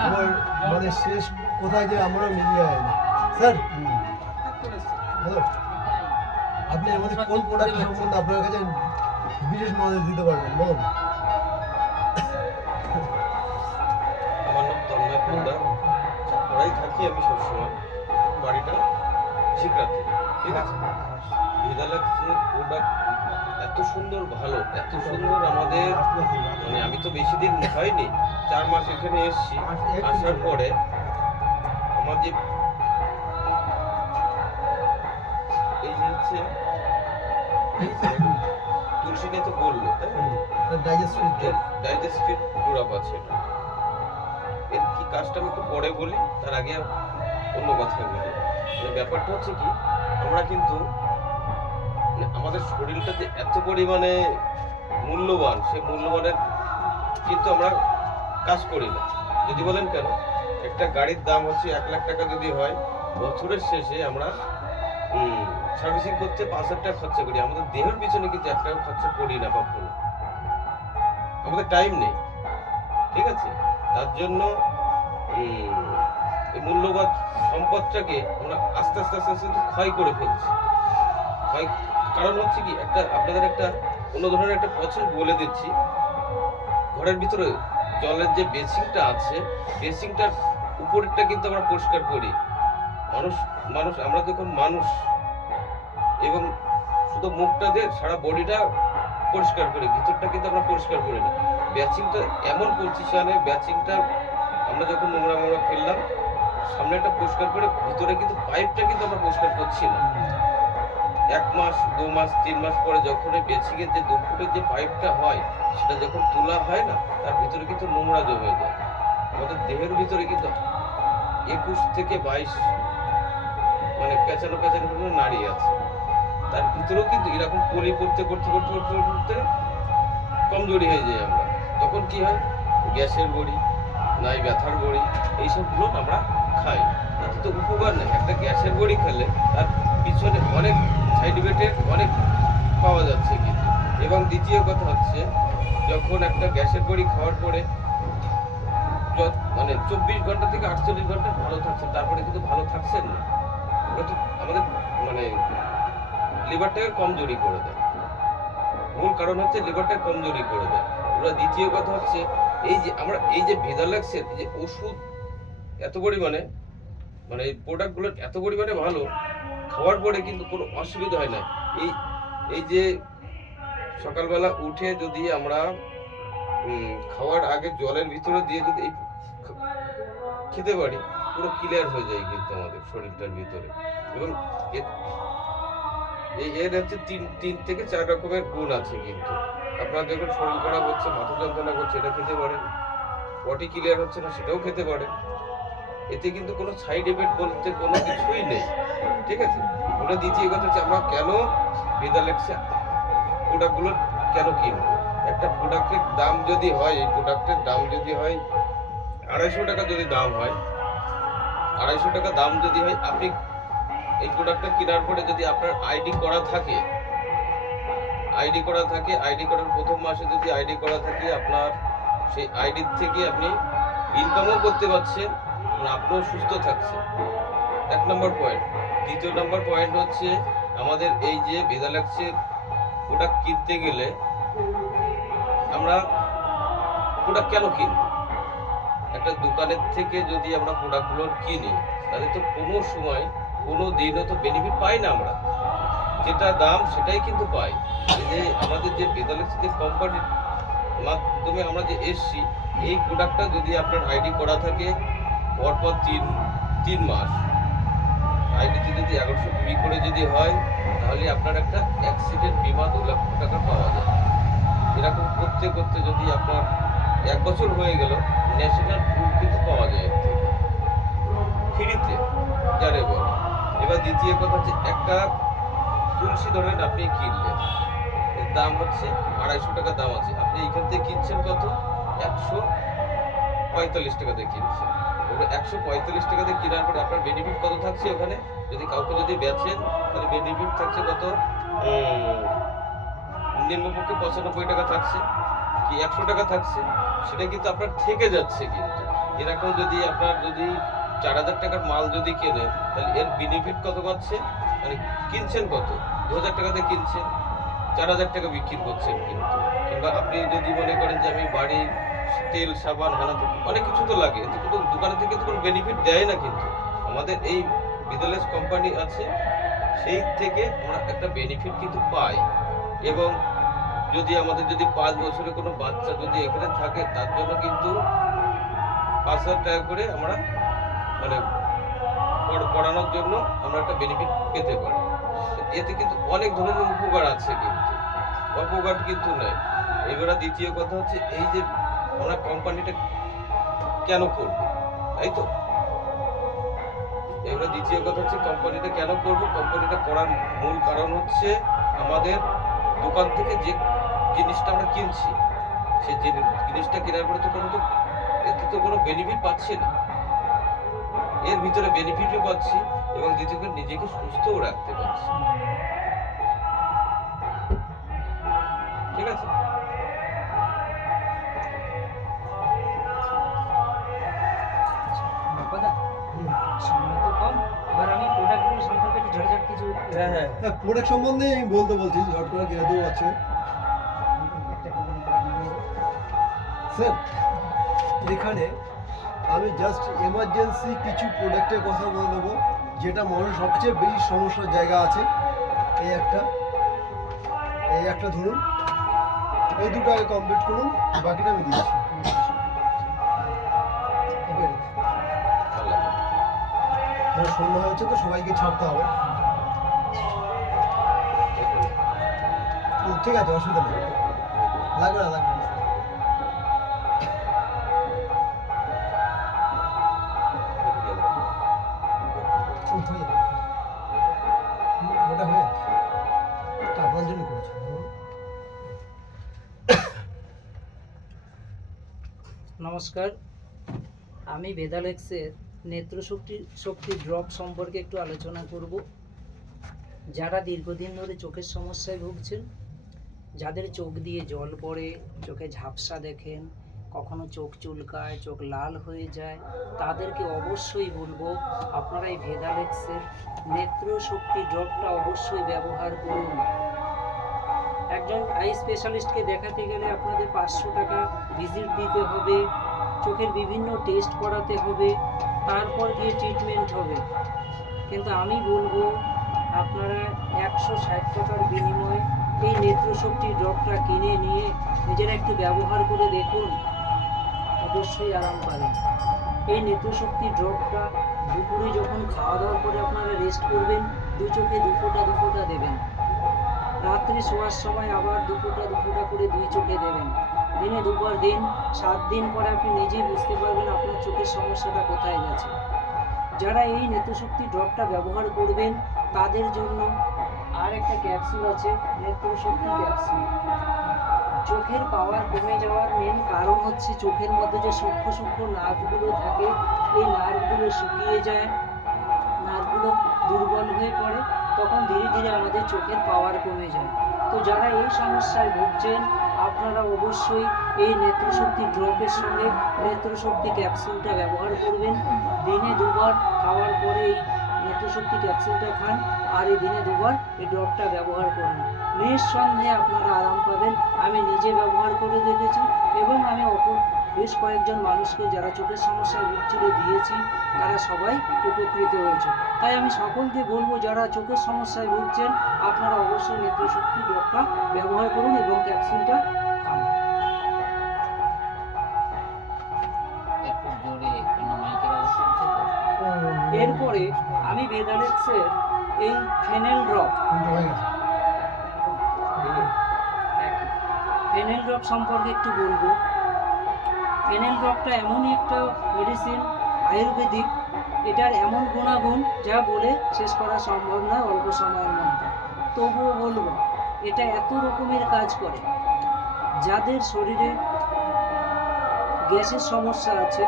আমার মানে শেষ কোথায় যে আমরা মিলিয়ে হয় না। স্যার হ্যালো, আপনি এর মধ্যে কোন প্রোডাক্ট সম্বন্ধে আপনার কাছে বিশেষ নলেজ দিতে পারবেন বলুন? আমার নাম তন্ময় পোদ্দার, চাকরাই থাকি আমি সবসময়, বাড়িটা ঝিকরাতে, ঠিক আছে। ভিদালাক্সের প্রোডাক্ট এত সুন্দর, ভালো, এত সুন্দর। আমাদের মানে আমি তো বেশি দিন হয়নি, 4 মাস এখানে এসেছি। আসার পরে আমার যে এই যে হচ্ছে তুলসী নিয়ে তো বললো, তাই না? ডাইজেস্টিভ ড্রপ আছে এটা। এর কি কাজটা আমি একটু পরে বলি, তার আগে অন্য কথা বলি। মানে ব্যাপারটা হচ্ছে কি, আমরা কিন্তু মানে আমাদের শরীরটা যে এত পরিমাণে মূল্যবান, সেই মূল্যবানের কিন্তু আমরা কাজ করি না। যদি বলেন কেন, একটা গাড়ির দাম হচ্ছে 1 লাখ টাকা যদি হয়, বছরের শেষে আমরা সার্ভিসিং করতে 5 লাখ টাকা খরচা করি। আমাদের দেহের পিছনে কিন্তু 1 টাকা খরচা করি না কখনো, আমাদের টাইম নেই, ঠিক আছে। তার জন্য এই মূল্যবান সম্পদটাকে আমরা আস্তে আস্তে আস্তে আস্তে ক্ষয় করে ফেলছি। ক্ষয় কারণ হচ্ছে কি, একটা আপনাদের একটা অন্য ধরনের একটা প্রসেস বলে দিচ্ছি। ঘরের ভিতরে জলের যে বেসিংটা আছে, বেসিংটার উপরেরটা কিন্তু আমরা পরিষ্কার করি। মানুষ আমরা যখন মানুষ এবং শুধু মুখটা দিয়ে সারা বডিটা পরিষ্কার করি, ভিতরটা কিন্তু আমরা পরিষ্কার করি না। ব্যাচিংটা এমন পজিশনে, ব্যাচিংটা আমরা যখন নোংরা ফেললাম, সামনেটা পরিষ্কার করে ভিতরে কিন্তু পাইপটা কিন্তু আমরা পরিষ্কার করছি না। 1 মাস 2 মাস 3 মাস পরে যখন এই বেসিংয়ের যে 2 ফুটের যে পাইপটা হয়, সেটা যখন তোলা হয় না, তার ভিতরে কিন্তু নোংরা জমে যায়। আমাদের দেহের ভিতরে কিন্তু 21 থেকে 22 মানে পেঁচানো নাড়ি আছে, তার ভিতরেও কিন্তু এরকম পলি করতে করতে করতে করতে করতে কমজোরি হয়ে যায় আমরা। তখন কি হয়, গ্যাসের বড়ি, নাই ব্যথার বড়ি, এইসবগুলো আমরা খাই। তাতে তো উপকার নেই। একটা গ্যাসের বড়ি খেলে তার পিছনে অনেক সাইড ইফেক্ট অনেক পাওয়া যাচ্ছে কিন্তু। এবং দ্বিতীয় কথা হচ্ছে, যখন একটা গ্যাসের বড়ি খাওয়ার পরে মানে 24 ঘন্টা থেকে 48 ঘন্টা ভালো থাকছে, তারপরে কিন্তু ভালো থাকছেন না। ওটা তো আমাদের মানে লিভারটাকে কমজোরি করে দেয়। মূল কারণ হচ্ছে লিভারটা কমজোরি করে দেয় ওরা। দ্বিতীয় কথা হচ্ছে, এই যে আমরা এই যে ভিদালাক্সের যে ওষুধ এত পরিমাণে, মানে এই প্রোডাক্টগুলো এত পরিমাণে ভালো, খাওয়ার পরে কিন্তু কোনো অসুবিধা হয় না। এই যে সকালবেলা উঠে যদি আমরা খাওয়ার আগে জলের ভিতরে দিয়ে যদি এই খেতে পারি, পুরো ক্লিয়ার হয়ে যায় কিন্তু আমাদের শরীরটার ভিতরে। এবং এর হচ্ছে 3 থেকে 4 রকমের গুণ আছে কিন্তু। আপনার যখন শরীর খারাপ হচ্ছে, মাথা যন্ত্রণা করছে, এটা খেতে পারেন। বডি ক্লিয়ার হচ্ছে না, সেটাও খেতে পারেন। এতে কিন্তু কোনো সাইড এফেক্ট বলতে কোনো কিছুই নেই, ঠিক আছে। ওটা দ্বিতীয় কথা হচ্ছে, আমরা কেন ভিদালাক্সের প্রোডাক্টগুলো কেন কিনবো? একটা প্রোডাক্টের দাম যদি হয়, এই প্রোডাক্টের দাম যদি হয় 250 টাকা, যদি দাম হয় 250 টাকা দাম যদি হয়, আপনি এই প্রোডাক্টটা কেনার পরে যদি আপনার আইডি করা থাকে, আইডি করার প্রথম মাসে যদি আইডি করা থাকে, আপনার সেই আইডির থেকে আপনি ইনকামও করতে পারছেন, আপনিও সুস্থ থাকছেন। 1 নম্বর পয়েন্ট। দ্বিতীয় নম্বর পয়েন্ট হচ্ছে, আমাদের এই যে ভিদালাক্সের প্রোডাক্ট কিনতে গেলে আমরা প্রোডাক্ট কেন কিনব? একটা দোকানের থেকে যদি আমরা প্রোডাক্টগুলো কিনি, তাহলে তো কোনো সময় কোনো দিনও তো বেনিফিট পাই না। আমরা যেটা দাম সেটাই কিন্তু পাই। এই যে আমাদের যে ভিদালাক্স যে কোম্পানির মাধ্যমে আমরা যে এসছি, এই প্রোডাক্টটা যদি আপনার আইডি করা থাকে, পরপর 3 মাস আইডিতে যদি 1120 করে যদি হয়, তাহলে আপনার একটা অ্যাক্সিডেন্ট বিমা 2 লাখ টাকা পাওয়া যায়। এরকম করতে করতে যদি আপনার 1 বছর হয়ে গেল, ন্যাশনাল প্রুফ কিন্তু পাওয়া যায় এর থেকে ফ্রিতে, যারে বলে। এবার দ্বিতীয় কথা হচ্ছে, একটা তুলসী ধরেন আপনি কিনলেন, এর দাম হচ্ছে 250 টাকা দাম আছে, আপনি এখান থেকে কিনছেন কত? 145 টাকা দিয়ে কিনছেন। এবার 145 টাকা দিয়ে কেনার পরে আপনার বেনিফিট কত থাকছে ওখানে? যদি কাউকে যদি বেচেন তাহলে বেনিফিট থাকছে কত? নিম্নপক্ষে 95 টাকা থাকছে কি 100 টাকা থাকছে, সেটা কিন্তু আপনার থেকে যাচ্ছে। কিন্তু এরকম যদি আপনার যদি 4000 টাকার মাল যদি কেনেন, তাহলে এর বেনিফিট কত পাচ্ছে? মানে কিনছেন কত? 2000 টাকাতে কিনছেন, 4000 টাকা বিক্রি করছেন কিন্তু। কিংবা আপনি যদি মনে করেন যে আমি বাড়ি তেল সাবান বানাতে অনেক কিছু তো লাগে, এতে কিন্তু দোকানে থেকে তো কোনো বেনিফিট দেয় না। কিন্তু আমাদের এই বিদলেস কোম্পানি আছে, সেই থেকে আমরা একটা বেনিফিট কিন্তু পাই। এবং যদি আমাদের যদি 5 বছরে কোনো বাচ্চা যদি এখানে থাকে, তার জন্য কিন্তু 5000 টাকা করে আমরা মানে পড়ানোর জন্য আমরা একটা বেনিফিট পেতে পারি। এতে কিন্তু অনেক ধরনের উপকার আছে, কিন্তু অপকার কিন্তু নয়। এবারে দ্বিতীয় কথা হচ্ছে, এই যে আমরা কোম্পানিটা কেন করব, তাই তো? এবারে দ্বিতীয় কথা হচ্ছে, কোম্পানিটা কেন করব? কোম্পানিটা করার মূল কারণ হচ্ছে, আমাদের দোকান থেকে যে জিনিসটা আমরা কিনছি, সেই জিনিসটা কেনার পরে তো এতে তো কোনো বেনিফিট পাচ্ছি না। এর ভিতরে বেনিফিটও পাচ্ছি এবং দ্বিতীয় করে নিজেকে সুস্থও রাখতে পারছি। ঠিক আছে? কথা সময় তো কম, এবার আমি প্রোডাক্টগুলো সম্পর্কে একটু ঝটঝট কিছু হ্যাঁ, প্রোডাক্ট সম্বন্ধে আমি বলতে বলছি, ঝট করে যেহেতু আছে। স্যার, এখানে আমি জাস্ট এমার্জেন্সি কিছু প্রোডাক্টের কথা বলে দেবো, যেটা মানুষের সবচেয়ে বেশি সমস্যার জায়গা আছে। এই একটা ধরুন, এই দুটো আগে কমপ্লিট করুন, বাকিটা আমি দিচ্ছি। সন্ধ্যা হচ্ছে তো সবাইকে ছাড়তে হবে। ঠিক আছে, অসুবিধা নেই, লাগবে না, লাগবে না। হয়ে যাবে, ওটা হয়ে যাবে, আপনার জন্য করেছি। নমস্কার, আমি ভেদালেক্সের শক্তি ড্রপ সম্পর্কে একটু আলোচনা করব। যারা দীর্ঘদিন ধরে চোখের সমস্যায় ভুগছেন, যাদের চোখ দিয়ে জল পড়ে, চোখে ঝাপসা দেখেন, কখনো চোখ চুলকায়, চোখ লাল হয়ে যায়, তাদেরকে অবশ্যই বলবো আপনারা এই ভেদালেক্সের শক্তি ড্রপটা অবশ্যই ব্যবহার করুন। একজন আই স্পেশালিস্টকে দেখাতে গেলে আপনাদের 500 টাকা ভিজিট দিতে হবে, চোখের বিভিন্ন টেস্ট করাতে হবে, তারপর গিয়ে ট্রিটমেন্ট হবে। কিন্তু আমি বলবো আপনারা 160 টাকার বিনিময়ে এই নেত্রশক্তি ড্রপটা কিনে নিয়ে নিজেরা একটু ব্যবহার করে দেখুন, অবশ্যই আরাম পাবেন। এই নেত্রশক্তি ড্রপটা দুপুরে যখন খাওয়া দাওয়ার পরে আপনারা রেস্ট করবেন, দু চোখে দু ফোঁটা দেবেন। রাত্রে শোয়ার সময় আবার দু ফোঁটা করে দুই চোখে দেবেন। দিনে দুবার দিন, 7 দিন পরে আপনি নিজেই বুঝতে পারবেন আপনার চোখের সমস্যাটা কোথায় গেছে। যারা এই নেত্রশক্তি ড্রপটা ব্যবহার করবেন, তাদের জন্য আর একটা ক্যাপসুল আছে, নেত্রশক্তি ক্যাপসুল। চোখের পাওয়ার কমে যাওয়ার মেন কারণ হচ্ছে চোখের মধ্যে যে সূক্ষ্ম নার্ভগুলো থাকে, এই নার্ভগুলো শুকিয়ে যায়, নার্ভগুলো দুর্বল হয়ে পড়ে, তখন ধীরে ধীরে আমাদের চোখের পাওয়ার কমে যায়। তো যারা এই সমস্যায় ভুগছেন, আপনারা অবশ্যই এই নেত্রশক্তি ড্রপের সঙ্গে নেত্রশক্তি ক্যাপসুলটা ব্যবহার করবেন। দিনে 2 বার খাওয়ার পরে এই নেত্রশক্তি ক্যাপসুলটা খান, আর এই দিনে 2 বার এই ড্রপটা ব্যবহার করুন। নিঃসন্দেহে আপনারা আরাম পাবেন। আমি নিজে ব্যবহার করে দেখেছি এবং আমি বেশ কয়েকজন মানুষকে যারা চোখের সমস্যায় ভুগছিল দিয়েছি, তারা সবাই উপকৃত হয়েছে। তাই আমি সকলকে বলবো, যারা চোখের সমস্যায় ভুগছেন, আপনারা অবশ্যই নেত্রশক্তি ড্রপটা ব্যবহার করুন এবং ক্যাপসুলটা খান। এরপরে আমি ভেদালেক্সের এই ফেনেল ড্রপ সম্পর্কে একটু বলবো। ফেনেল ড্রপটা এমনই একটা মেডিসিন, আয়ুর্বেদিক, এটার এমন গুণাগুণ যা বলে শেষ করা সম্ভব নয় অল্প সময়ের মধ্যে। তবুও বলবো এটা এত রকমের কাজ করে। যাদের শরীরে গ্যাসের সমস্যা আছে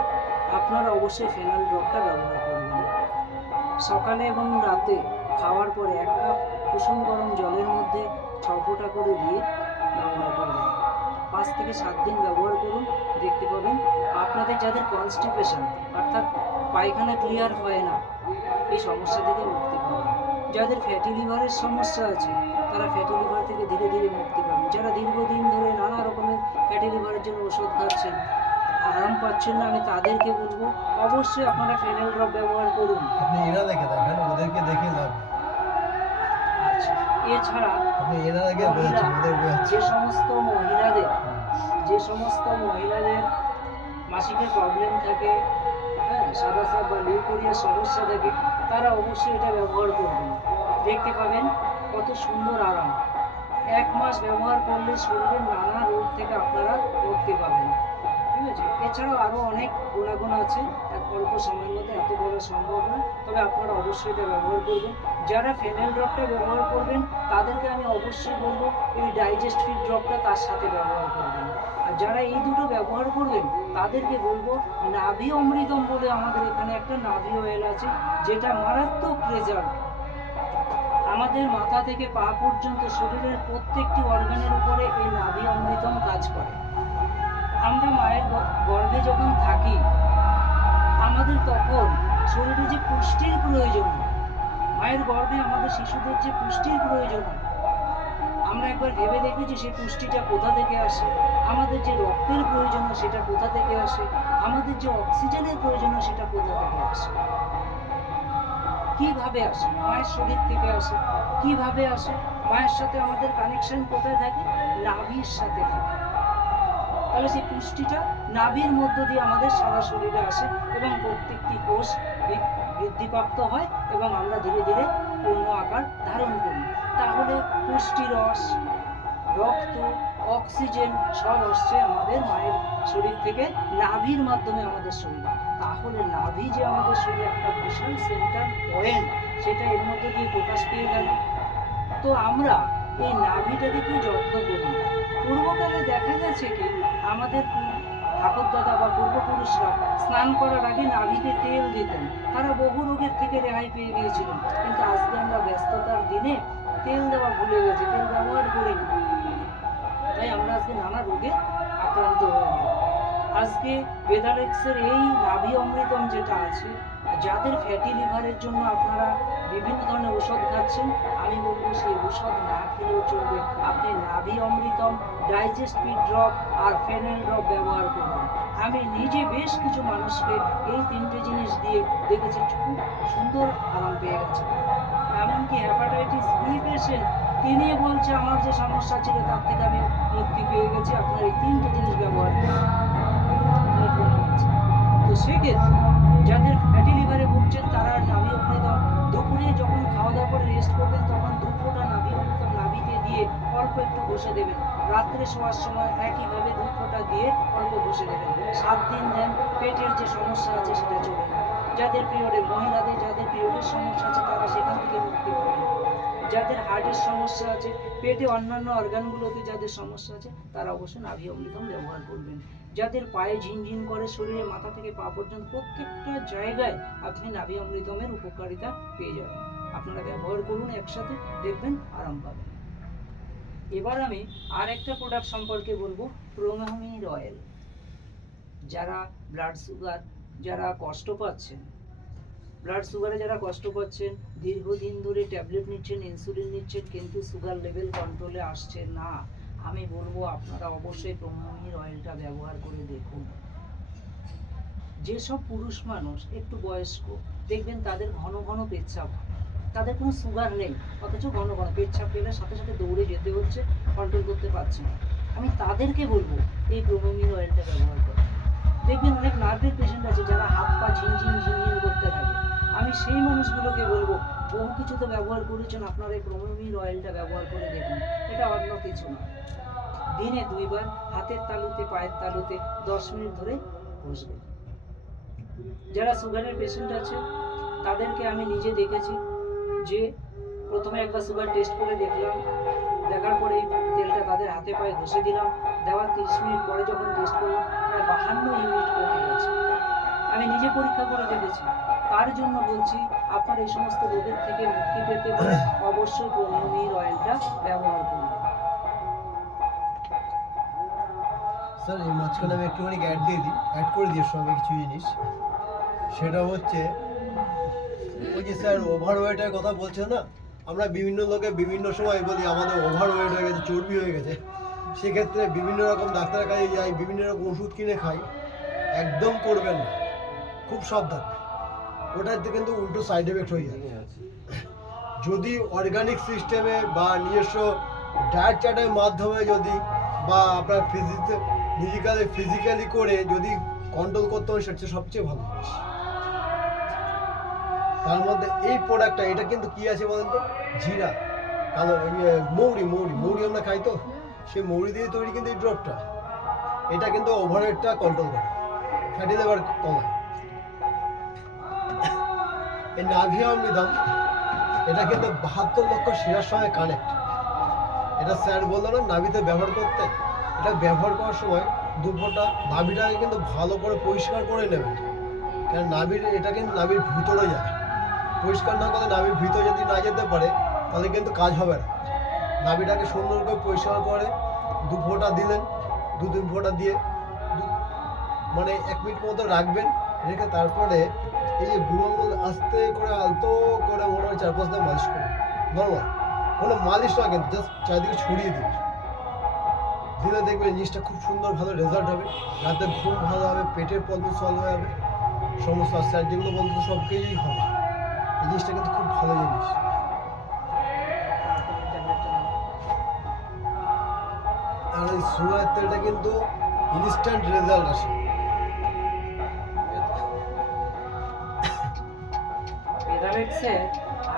আপনারা অবশ্যই ফেনাল ড্রপটা ব্যবহার করবেন। সকালে এবং রাতে খাওয়ার পরে 1 কাপ কুসুম গরম জলের মধ্যে 6 ফোঁটা করে দিয়ে ব্যবহার করবেন। 5 থেকে 7 দিন ব্যবহার করুন, দেখতে পাবেন আপনাদের যাদের কনস্টিপেশন অর্থাৎ পায়খানা ক্লিয়ার হয় না এই সমস্যা থেকে মুক্তি পাবেন। যাদের ফ্যাটি লিভারের সমস্যা আছে তারা ফ্যাটি লিভার থেকে ধীরে ধীরে মুক্তি পাবেন। যারা দীর্ঘদিন ধরে নানা রকমের ফ্যাটি লিভারের জন্য ওষুধ খাচ্ছেন, আরাম পাচ্ছেন না, আমি তাদেরকে বলবো অবশ্যই আপনারা ফেনেল ড্রপ ব্যবহার করুন। আপনি এরা দেখে দেখেন, ওদেরকে দেখে লাভ নেই। আচ্ছা, এছাড়া আপনি এনার আগে বোঝাচ্ছেন, ওদের বোঝাচ্ছেন। যে সমস্ত মহিলাদের মাসিকের প্রবলেম থাকে, হ্যাঁ, সাদা সাপ বা লিউকোরিয়ার সমস্যা থাকে, তারা অবশ্যই এটা ব্যবহার করবেন। দেখতে পাবেন কত সুন্দর আরাম। 1 মাস ব্যবহার করলে শরীরের নানা রোগ থেকে আপনারা মুক্তি পাবেন। ঠিক আছে, এছাড়াও আরও অনেক গুণাগুণ আছে, অল্প সময়ের মধ্যে এত বলা সম্ভব না, তবে আপনারা অবশ্যই এটা ব্যবহার করবেন। যারা ফেনেল ড্রপটা ব্যবহার করবেন তাদেরকে আমি অবশ্যই বলবো এই ডাইজেস্ট ফিট ড্রপটা তার সাথে ব্যবহার করবেন। আর যারা এই দুটো ব্যবহার করবেন তাদেরকে বলবো নাভি অমৃতম বলে আমাদের এখানে একটা নাভি অয়েল আছে, যেটা মারাত্মক রেজাল্ট। আমাদের মাথা থেকে পা পর্যন্ত শরীরের প্রত্যেকটি অর্গানের উপরে এই নাভি অমৃতম কাজ করে। আমরা মায়ের গর্ভে যখন থাকি আমাদের তখন শরীরে যে পুষ্টির প্রয়োজন, মায়ের গর্ভে আমাদের শিশুদের যে পুষ্টির প্রয়োজন, আমরা একবার ভেবে দেখেছি সেই পুষ্টিটা কোথা থেকে আসে। আমাদের যে রক্তের প্রয়োজন সেটা কোথা থেকে আসে, আমাদের যে অক্সিজেনের প্রয়োজন সেটা কোথা থেকে আসে, কিভাবে আসে? মায়ের শরীর থেকে আসে। কিভাবে আসে? মায়ের সাথে আমাদের কানেকশন কোথায় থাকে? নাভির সাথে থাকে। তাহলে সেই পুষ্টিটা নাভির মধ্য দিয়ে আমাদের সারা শরীরে আসে এবং প্রত্যেকটি কোষ বৃদ্ধিপ্রাপ্ত হয় এবং আমরা ধীরে ধীরে পূর্ণ আকার ধারণ করি। তাহলে পুষ্টি রস, রক্ত, অক্সিজেন সব আসছে আমাদের মায়ের শরীর থেকে নাভির মাধ্যমে আমাদের শরীরে। তাহলে নাভি যে আমাদের শরীরে একটা বিশাল সেন্টার পয়েন্ট, সেটা এর মধ্যে দিয়ে প্রকাশ পেয়ে গেল। তো আমরা এই নাভিটাকে কি যত্ন করি? পূর্বকালে দেখা গেছে কি আমাদের ঠাকুরদাদা বা পূর্বপুরুষরা স্নান করার আগে নাভিতে তেল দিতেন, তারা বহু রোগের থেকে রেহাই পেয়ে গিয়েছিলেন। কিন্তু আজকে আমরা ব্যস্ততার দিনে তেল দেওয়া ভুলে গেছি, তেল ব্যবহার করিনি, তাই আমরা আজকে নানা রোগে আক্রান্ত হয়ে গেছি। আজকে বেদারেক্সের এই নাভি অমৃতম যেটা আছে, যাদের ফ্যাটি লিভারের জন্য আপনারা বিভিন্ন ধরনের ওষুধ খাচ্ছেন, আমি বলবো সেই ওষুধ না খেলেও চলবে। আপনি নাভি অমৃতম, ডাইজেস্ট ফিট ড্রপ আর ফেনেল ড্রপ ব্যবহার করুন। আমি নিজে বেশ কিছু মানুষকে এই 3টে জিনিস দিয়ে দেখেছি, খুব সুন্দর আরাম পেয়ে গেছে। এমনকি হ্যাপাটাইটিস বি পেশেন্ট, তিনি বলছে আমার যে সমস্যা ছিল তার থেকে আমি মুক্তি পেয়ে গেছি আপনার এই 3টে জিনিস ব্যবহার করে। তো সেক্ষেত্রে যাদের ফ্যাটি লিভারে ভুগছেন তারা নাভি অমৃতম দুপুরে যখন খাওয়া দাওয়া করে রেস্ট করবেন তখন 2 ফোঁটা নাভি অমৃতম নাভিতে দিয়ে অল্প একটু বসে দেবেন। রাত্রে শোয়ার সময় একইভাবে 2 ফোঁটা দিয়ে অল্প বসে দেবেন। 7 দিন দেন, পেটের যে সমস্যা আছে সেটা চলে যাবে। যাদের পিরিয়ডের মহিলাদের যাদের পিরিয়ডের সমস্যা আছে তারা সেখান থেকে মুক্তি পাবেন। যাদের হার্টের সমস্যা আছে, পেটে অন্যান্য অর্গানগুলোতে যাদের সমস্যা আছে তারা অবশ্যই নাভি অমৃতম ব্যবহার করবেন। যাদের পায়ে ঝিনঝিন করে, শরীরে মাথা থেকে পা পর্যন্ত প্রত্যেকটা জায়গায় আপনি নাভি অমৃতমের উপকারিতা পেয়ে যাবেন। আপনারা ব্যবহার করুন একসাথে, দেখবেন আরাম পাবেন। এবার আমি আর একটা প্রোডাক্ট সম্পর্কে বলবো, প্রোমামির অয়েল। যারা ব্লাড সুগার, যারা কষ্ট পাচ্ছেন, ব্লাড সুগারে যারা কষ্ট পাচ্ছেন, দীর্ঘদিন ধরে ট্যাবলেট নিচ্ছেন, ইনসুলিন নিচ্ছেন, কিন্তু সুগার লেভেল কন্ট্রোলে আসছে না, আমি বলবো আপনারা অবশ্যই প্রোমামির অয়েলটা ব্যবহার করে দেখুন। যেসব পুরুষ মানুষ একটু বয়স্ক, দেখবেন তাদের ঘন ঘন পেচ্ছাপ, তাদের কোনো সুগার নেই অথচ ঘন ঘন পেচ্ছাপ পেলে সাথে সাথে দৌড়ে যেতে হচ্ছে, কন্ট্রোল করতে পারছে না, আমি তাদেরকে বলবো এই প্রোমামির অয়েলটা ব্যবহার করে। দেখবেন অনেক নার্ভের পেশেন্ট আছে যারা হাত পা ঝিনঝিন ঝিনঝিন করতে থাকে, আমি সেই মানুষগুলোকে বলবো বহু কিছু তো ব্যবহার করেছেন, আপনারা এই প্রোমামির অয়েলটা ব্যবহার করে দেখুন। এটা অন্য কিছু না, দিনে 2 বার হাতের তালুতে পায়ের তালুতে 10 মিনিট ধরে বসবেন। যারা সুগারের পেশেন্ট আছে তাদেরকে আমি নিজে দেখেছি যে প্রথমে একবার সুগার টেস্ট করে দেখলাম, দেখার পরে তেলটা তাদের হাতে পায়ে ঘষে দিলাম, দেওয়ার 30 মিনিট পরে যখন টেস্ট করলাম প্রায় 52 ইউনিট কমে গেছে। আমি নিজে পরীক্ষা করে দেখেছি। তার জন্য বলছি আপনার এই সমস্ত রোগের থেকে মুক্তি পেতে হলে অবশ্যই প্রোনিওমির অয়েলটা ব্যবহার করবেন। স্যার এই মাঝখানে আমি একটুখানি অ্যাড করে দিই এর সঙ্গে কিছু জিনিস। সেটা হচ্ছে ওই যে স্যার ওভারওয়েটের কথা বলছেন না, আমরা বিভিন্ন লোকে বিভিন্ন সময় বলি আমাদের ওভারওয়েট হয়ে গেছে, চর্বি হয়ে গেছে। সেক্ষেত্রে বিভিন্ন রকম ডাক্তারের কাছে যাই, বিভিন্ন রকম ওষুধ কিনে খাই। একদম করবেন না, খুব সাবধান। ওটাতে কিন্তু উল্টো সাইড এফেক্ট হয়ে যায়। যদি অর্গানিক সিস্টেমে বা নিজস্ব ডায়েট চার্টের মাধ্যমে যদি বা আপনার ফিজিক্যালি করে যদি কন্ট্রোল করতে হয়, সেটা সবচেয়ে ভালো জিনিস। তার মধ্যে এই প্রোডাক্টটা, এটা কিন্তু কি আছে বলেন তো, জিরা, কালো মৌরি আমরা খাই তো, সেই মৌরি দিয়ে তৈরি কিন্তু এই ড্রপটা। এটা কিন্তু ওভারওয়েটটা কন্ট্রোল করে, ফ্যাটি লিভার কমায়। এই নাভিয়া অমৃতম, এটা কিন্তু 72 লক্ষ শিরার সঙ্গে কানেক্ট। এটা স্যার বললো না নাভিতে ব্যবহার করতে, এটা ব্যবহার করার সময় 2 ফোঁটা নাভিটাকে কিন্তু ভালো করে পরিষ্কার করে নেবেন। কারণ এটা কিন্তু নাভির ভিতরে যায়। পরিষ্কার না করলে নাভির ভিতরে যদি না যেতে পারে তাহলে কিন্তু কাজ হবে না। নাভিটাকে সুন্দর করে পরিষ্কার করে 2 ফোঁটা দিলেন, 2-3 ফোঁটা দিয়ে মানে 1 মিনিট মতো রাখবেন। রেখে তারপরে এই যে গুঁড়োগুলো আস্তে করে আলতো করে মনে হয় 4-5 দিন মালিশ করুন। নর্মাল কোনো মালিশ না, কিন্তু জাস্ট চারিদিকে ছড়িয়ে দিন। দিলে দেখবেন জিনিসটা খুব সুন্দর ভালো রেজাল্ট হবে। রাতে ঘুম ভালো হবে, পেটের প্রবলেম সলভ হয়ে যাবে, সমস্ত স্যার যেগুলো বলতো সব কিছুই হবে। এই জিনিসটা কিন্তু খুব ভালো জিনিস। আর এই সুগার তেলটা কিন্তু ইনস্ট্যান্ট রেজাল্ট আসে। পেরালেক্সের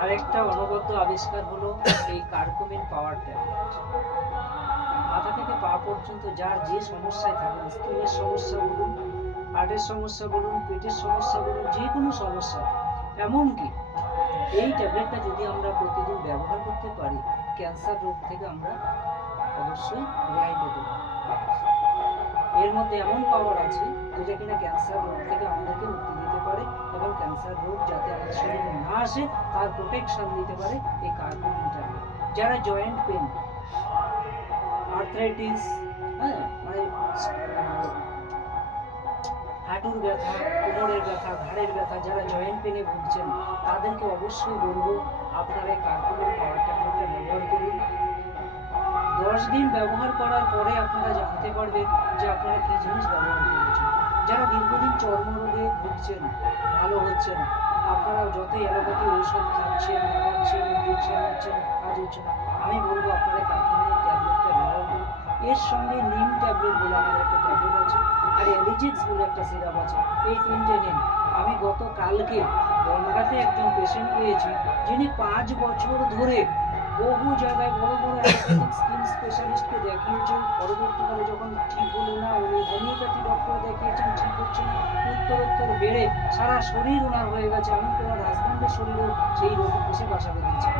আরেকটা অনবদ্য আবিষ্কার হলো এই কার্কুমিন পাওয়ার ট্যাবলেট। মাথা থেকে পা পর্যন্ত যার যে সমস্যায় থাকুন, স্কিনের সমস্যা বলুন, হার্টের সমস্যা বলুন, পেটের সমস্যা বলুন, যে কোনো সমস্যা, এমনকি এই ট্যাবলেটটা যদি আমরা প্রতিদিন ব্যবহার করতে পারি, ক্যান্সার রোগ থেকে আমরা অবশ্যই রেহাই পেতে পারি। এর মধ্যে এমন পাওয়ার আছে যেটা কিনা ক্যান্সার রোগ থেকে আমাদেরকে মুক্তি দিতে পারে এবং ক্যান্সার রোগ যাতে আমাদের শরীরে না আসে তার প্রোটেকশন দিতে পারে এই কার্কুমিন ট্যাবলেট। যারা জয়েন্ট পেন, আর্থ্রাইটিস, মানে হাঁটুর ব্যথা, কোমরের ব্যথা, ঘাড়ের ব্যথা, যারা জয়েন্ট পেনে ভুগছেন তাদেরকে অবশ্যই বলবো আপনারা এই কার্কুমিন পাওয়ার ট্যাবলেটটা ব্যবহার করুন। 10 দিন ব্যবহার করার পরে আপনারা জানতে পারবেন যে আপনারা কি জিনিস ব্যবহার করেছেন। যারা দীর্ঘদিন চর্মরোগে ভুগছেন, ভালো হচ্ছে না, আপনারা যতই অ্যালোপ্যাথি ঔষধ খাচ্ছেন, লাগাচ্ছেন, ইনজেকশন নিচ্ছেন, কাজ হচ্ছে না, আমি বলবো আপনারা কার্কুমিনের ট্যাবলেটটা ব্যবহার করুন। এর সঙ্গে নিম ট্যাবলেট বলে আমাদের একটা ট্যাবলেট আছে, আর এলিজিক্স বলে একটা সিরাপ আছে। এই 3টে নিন। আমি গতকালকে বনগাঁতে একজন পেশেন্ট পেয়েছি যিনি 5 বছর ধরে বহু জায়গায় বড় বড় স্কিন স্পেশালিস্টকে দেখিয়েছেন। পরবর্তীকালে যখন ঠিক হলো না, উনি হোমিওপ্যাথি ডক্টর দেখিয়েছেন, ঠিক হচ্ছে না, উত্তরোত্তর বেড়ে সারা শরীর ওনার হয়ে গেছে, এমনকি ওনার হাজব্যান্ডের শরীরেও সেই রোগ এসে বাসা বেঁধেছে।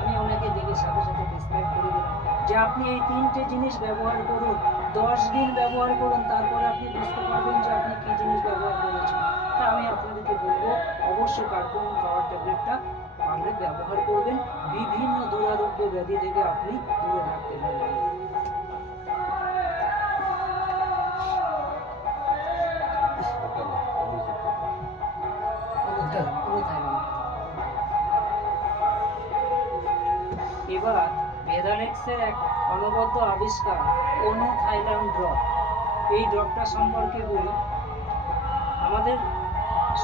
আমি ওনাকে দেখে সাথে সাথে প্রেসক্রাইব করে দিলাম যে আপনি এই 3টে জিনিস ব্যবহার করুন, 10 দিন ব্যবহার করুন, তারপরে আপনি বুঝতে পারবেন যে আপনি কী জিনিস ব্যবহার করেছেন। তা আমি আপনাদেরকে বলবো অবশ্যই কার্কুমিন পাওয়ার ট্যাবলেটটা পারলে ব্যবহার করবেন। বিভিন্ন দুরারোগ্য ব্যাধি থেকে আপনি দূরে থাকতে পারবেন। এবার ভেদালেক্সের এক অনবদ্য আবিষ্কার অনুথাইলাম ড্রপ। এই ড্রপটা সম্পর্কে বলি। আমাদের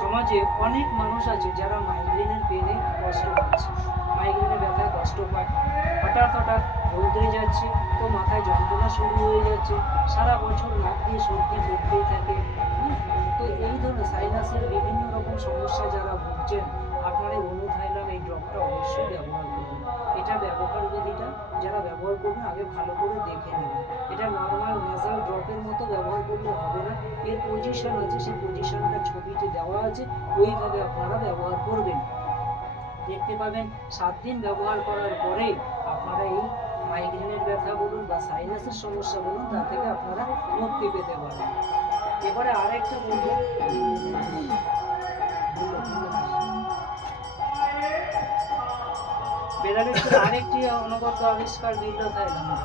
সমাজে অনেক মানুষ আছে যারা মাইগ্রেনের পেনে কষ্ট পাচ্ছে, মাইগ্রেনের ব্যথায় কষ্ট পায়, হঠাৎ রৌদ্রে যাচ্ছে তো মাথায় যন্ত্রণা শুরু হয়ে যাচ্ছে, সারা বছর নাক দিয়ে সর্দি পড়তেই থাকে। তো এই ধরনের সাইনাসের বিভিন্ন রকম সমস্যা যারা ভুগছেন, আপনারা অনুথাইলাম এই ড্রপটা অবশ্যই ব্যবহার করুন। এটা ব্যবহার বিধিটা যারা ব্যবহার করবেন আগে ভালো করে দেখে নেবেন। এটা নর্মাল নেজাল ড্রপের মতো ব্যবহার করলে হবে না, এর পজিশন আছে, সেই পজিশনটা ছবিতে দেওয়া আছে, ওইভাবে আপনারা ব্যবহার করবেন। দেখতে পাবেন 7 দিন ব্যবহার করার পরে আপনারা এই মাইগ্রেনের ব্যথা বলুন বা সাইনাসের সমস্যা বলুন, তা থেকে আপনারা মুক্তি পেতে পারেন। এবারে আরেকটা বলবো, বেলারুসের আরেকটি অনবদ্য আবিষ্কার বিল্লো থাইল্যান্ড।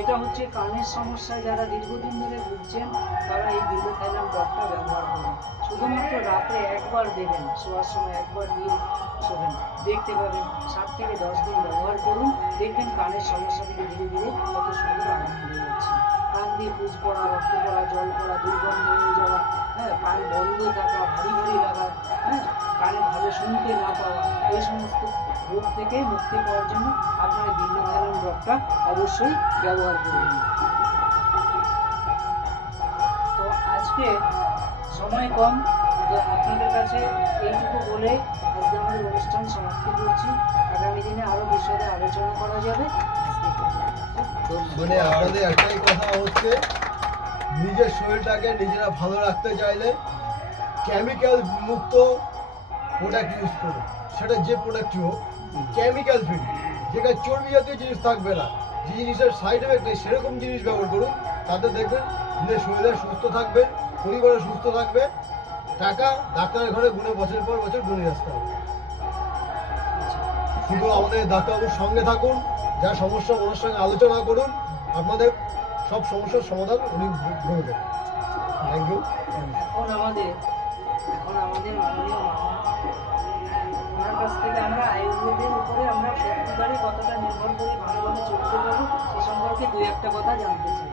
এটা হচ্ছে কানের সমস্যায় যারা দীর্ঘদিন ধরে ভুগছেন তারা এই বিল্লো থাইল্যান্ড ড্রপটা ব্যবহার করুন। শুধুমাত্র রাত্রে একবার দেবেন, শোয়ার সময় একবার দিয়ে শোবেন। দেখতে পাবেন 7 থেকে 10 দিন ব্যবহার করুন, দেখবেন কানের সমস্যা থেকে ধীরে ধীরে কত সুন্দর আরাম হয়ে যাচ্ছে। কান দিয়ে পুজ পড়া, রক্ত পড়া, জল পড়া, দুর্গন্ধ হয়ে যাওয়া, হ্যাঁ, কান বন্ধ থাকা, ভারী ভারী লাগা, হ্যাঁ, কানে ভালো শুনতে না পাওয়া, এই সমস্ত রোগ থেকে মুক্তি পাওয়ার জন্য আপনারা বিল্লো থাইল্যান্ড ড্রপটা অবশ্যই ব্যবহার করবেন। তো আজকে সময় কম, তো আপনাদের কাছে এইটুকু বলে আজকে আমাদের অনুষ্ঠান সমাপ্তি করছি। আগামী দিনে আরও বিষয়ে আলোচনা করা যাবে। মানে আপনাদের একটাই কথা হচ্ছে, নিজের শরীরটাকে নিজেরা ভালো রাখতে চাইলে কেমিক্যাল মুক্ত প্রোডাক্ট ইউজ করুন। সেটা যে প্রোডাক্টই হোক, কেমিক্যাল ফ্রি, যেখানে চর্বি জাতীয় জিনিস থাকবে না, যে জিনিসের সাইড এফেক্ট নেই সেরকম জিনিস ব্যবহার করুন। তাতে দেখবেন নিজের শরীরে সুস্থ থাকবে, পরিবারে সুস্থ থাকবে, টাকা ডাক্তারের ঘরে গুনে বছরের পর বছর গুনে আসতে হবে। শুধু আমাদের ডাক্তারবাবুর সঙ্গে থাকুন, যা সমস্যা ওনার সঙ্গে আলোচনা করুন, আপনাদের সব সমস্যার সমাধান উনি করে দেবেন। Thank you. এখন আমাদের মাননীয় মামা, ওনার কাছ থেকে আমরা আয়ুর্বেদের উপরে আমরা প্রত্যেকবারই কতটা নির্ভর করে ভালোভাবে চলতে পারবো সে সম্পর্কে 2-1টা কথা জানতে চাই।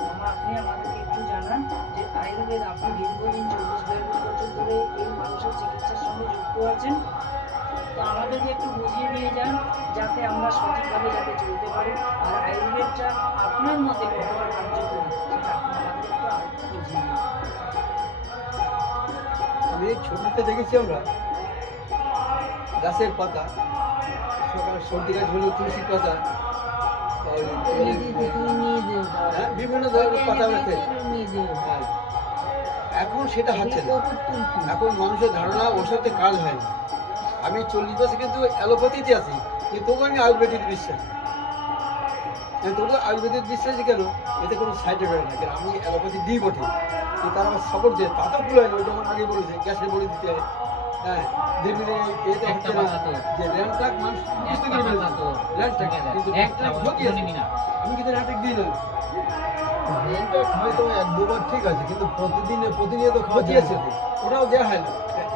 মামা, আপনি আমাদেরকে একটু জানান যে আয়ুর্বেদ, আপনি দীর্ঘদিন 40-42 বছর ধরে এই মানুষের চিকিৎসার সঙ্গে যুক্ত আছেন, তো আমাদেরকে একটু বুঝিয়ে দিয়ে যান যাতে আমরা সঠিকভাবে যাতে চলতে পারি। আর আয়ুর্বেদটা আপনার মতে কতটা কার্যকরী সেটা আপনি আমাদের একটু আরেকটু বুঝিয়ে দিন। আমি ছবিতে দেখেছি আমরা গাছের পাতা, সকালে সর্দি গাছ হলেও তুলসীর পাতা, হ্যাঁ, বিভিন্ন ধরনের পাতা আছে। হ্যাঁ, এখন সেটা হচ্ছে না। এখন মানুষের ধারণা ওর সাথে কাজ হয় না। আমি 40 বছর কিন্তু অ্যালোপ্যাথিতে আছি, কিন্তু তবু আমি আয়ুর্বেদিক বিশ্বাসী। তবু আয়ুর্বেদিক বিশ্বাসী কেন? এতে কোনো সাইড এফেক্ট না। কেন আমি অ্যালোপ্যাথি দিই বটে, কিন্তু তারা আমার সাপোর্ট দেয়, তাতেও কুলায় না। ওই যেমন আগে বলেছে গ্যাসের বড়ি দিতে হয়, হ্যাঁ, দেখবি এতে হচ্ছে না যে র্যান্টাক মানুষ বুঝতে পারবে না তো র্যান্টাক, কিন্তু র্যান্টাক ক্ষতি আছে। আমি কিন্তু র্যান্টাক দিই না। র্যান্টাক হয়তো 1-2 বার ঠিক আছে, কিন্তু প্রতিনিয়ত খাওয়া দিয়েছে, ওটাও দেওয়া হয় না।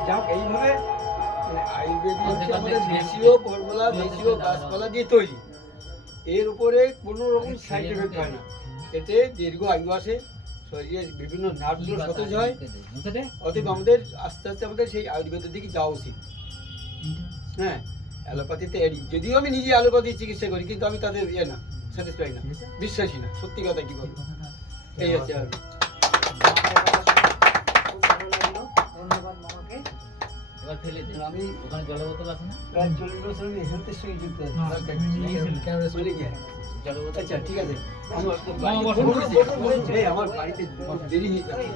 যা হোক, এইভাবে আয়ুর্বেদিক হচ্ছে আমাদের দেশীয় ফর্মুলা, দেশীয় গাছপালা দিয়ে তৈরি। এর উপরে কোনো রকম সাইড এফেক্ট হয় না। এতে দীর্ঘ আয়ু আসে, শরীরের বিভিন্ন নার্ভগুলো সতেজ হয়। অতএব আমাদের আস্তে আস্তে আমাদের সেই আয়ুর্বেদের দিকে যাওয়া উচিত। হ্যাঁ, অ্যালোপ্যাথিতে এড়ি, যদিও আমি নিজে অ্যালোপ্যাথি চিকিৎসা করি, কিন্তু আমি তাদের না স্যাটিসফাই না, বিশ্বাসী না। সত্যি কথা কি বলবো, এই আছে। আর ধন্যবাদ মামাকে। আমি ওখানে জলের বোতল আছে না? প্রায় 40 বছর আমি হেলথের সঙ্গে যুক্ত আছি। আচ্ছা, ঠিক আছে। আমার বাড়িতে দেরি হয়ে যাচ্ছে।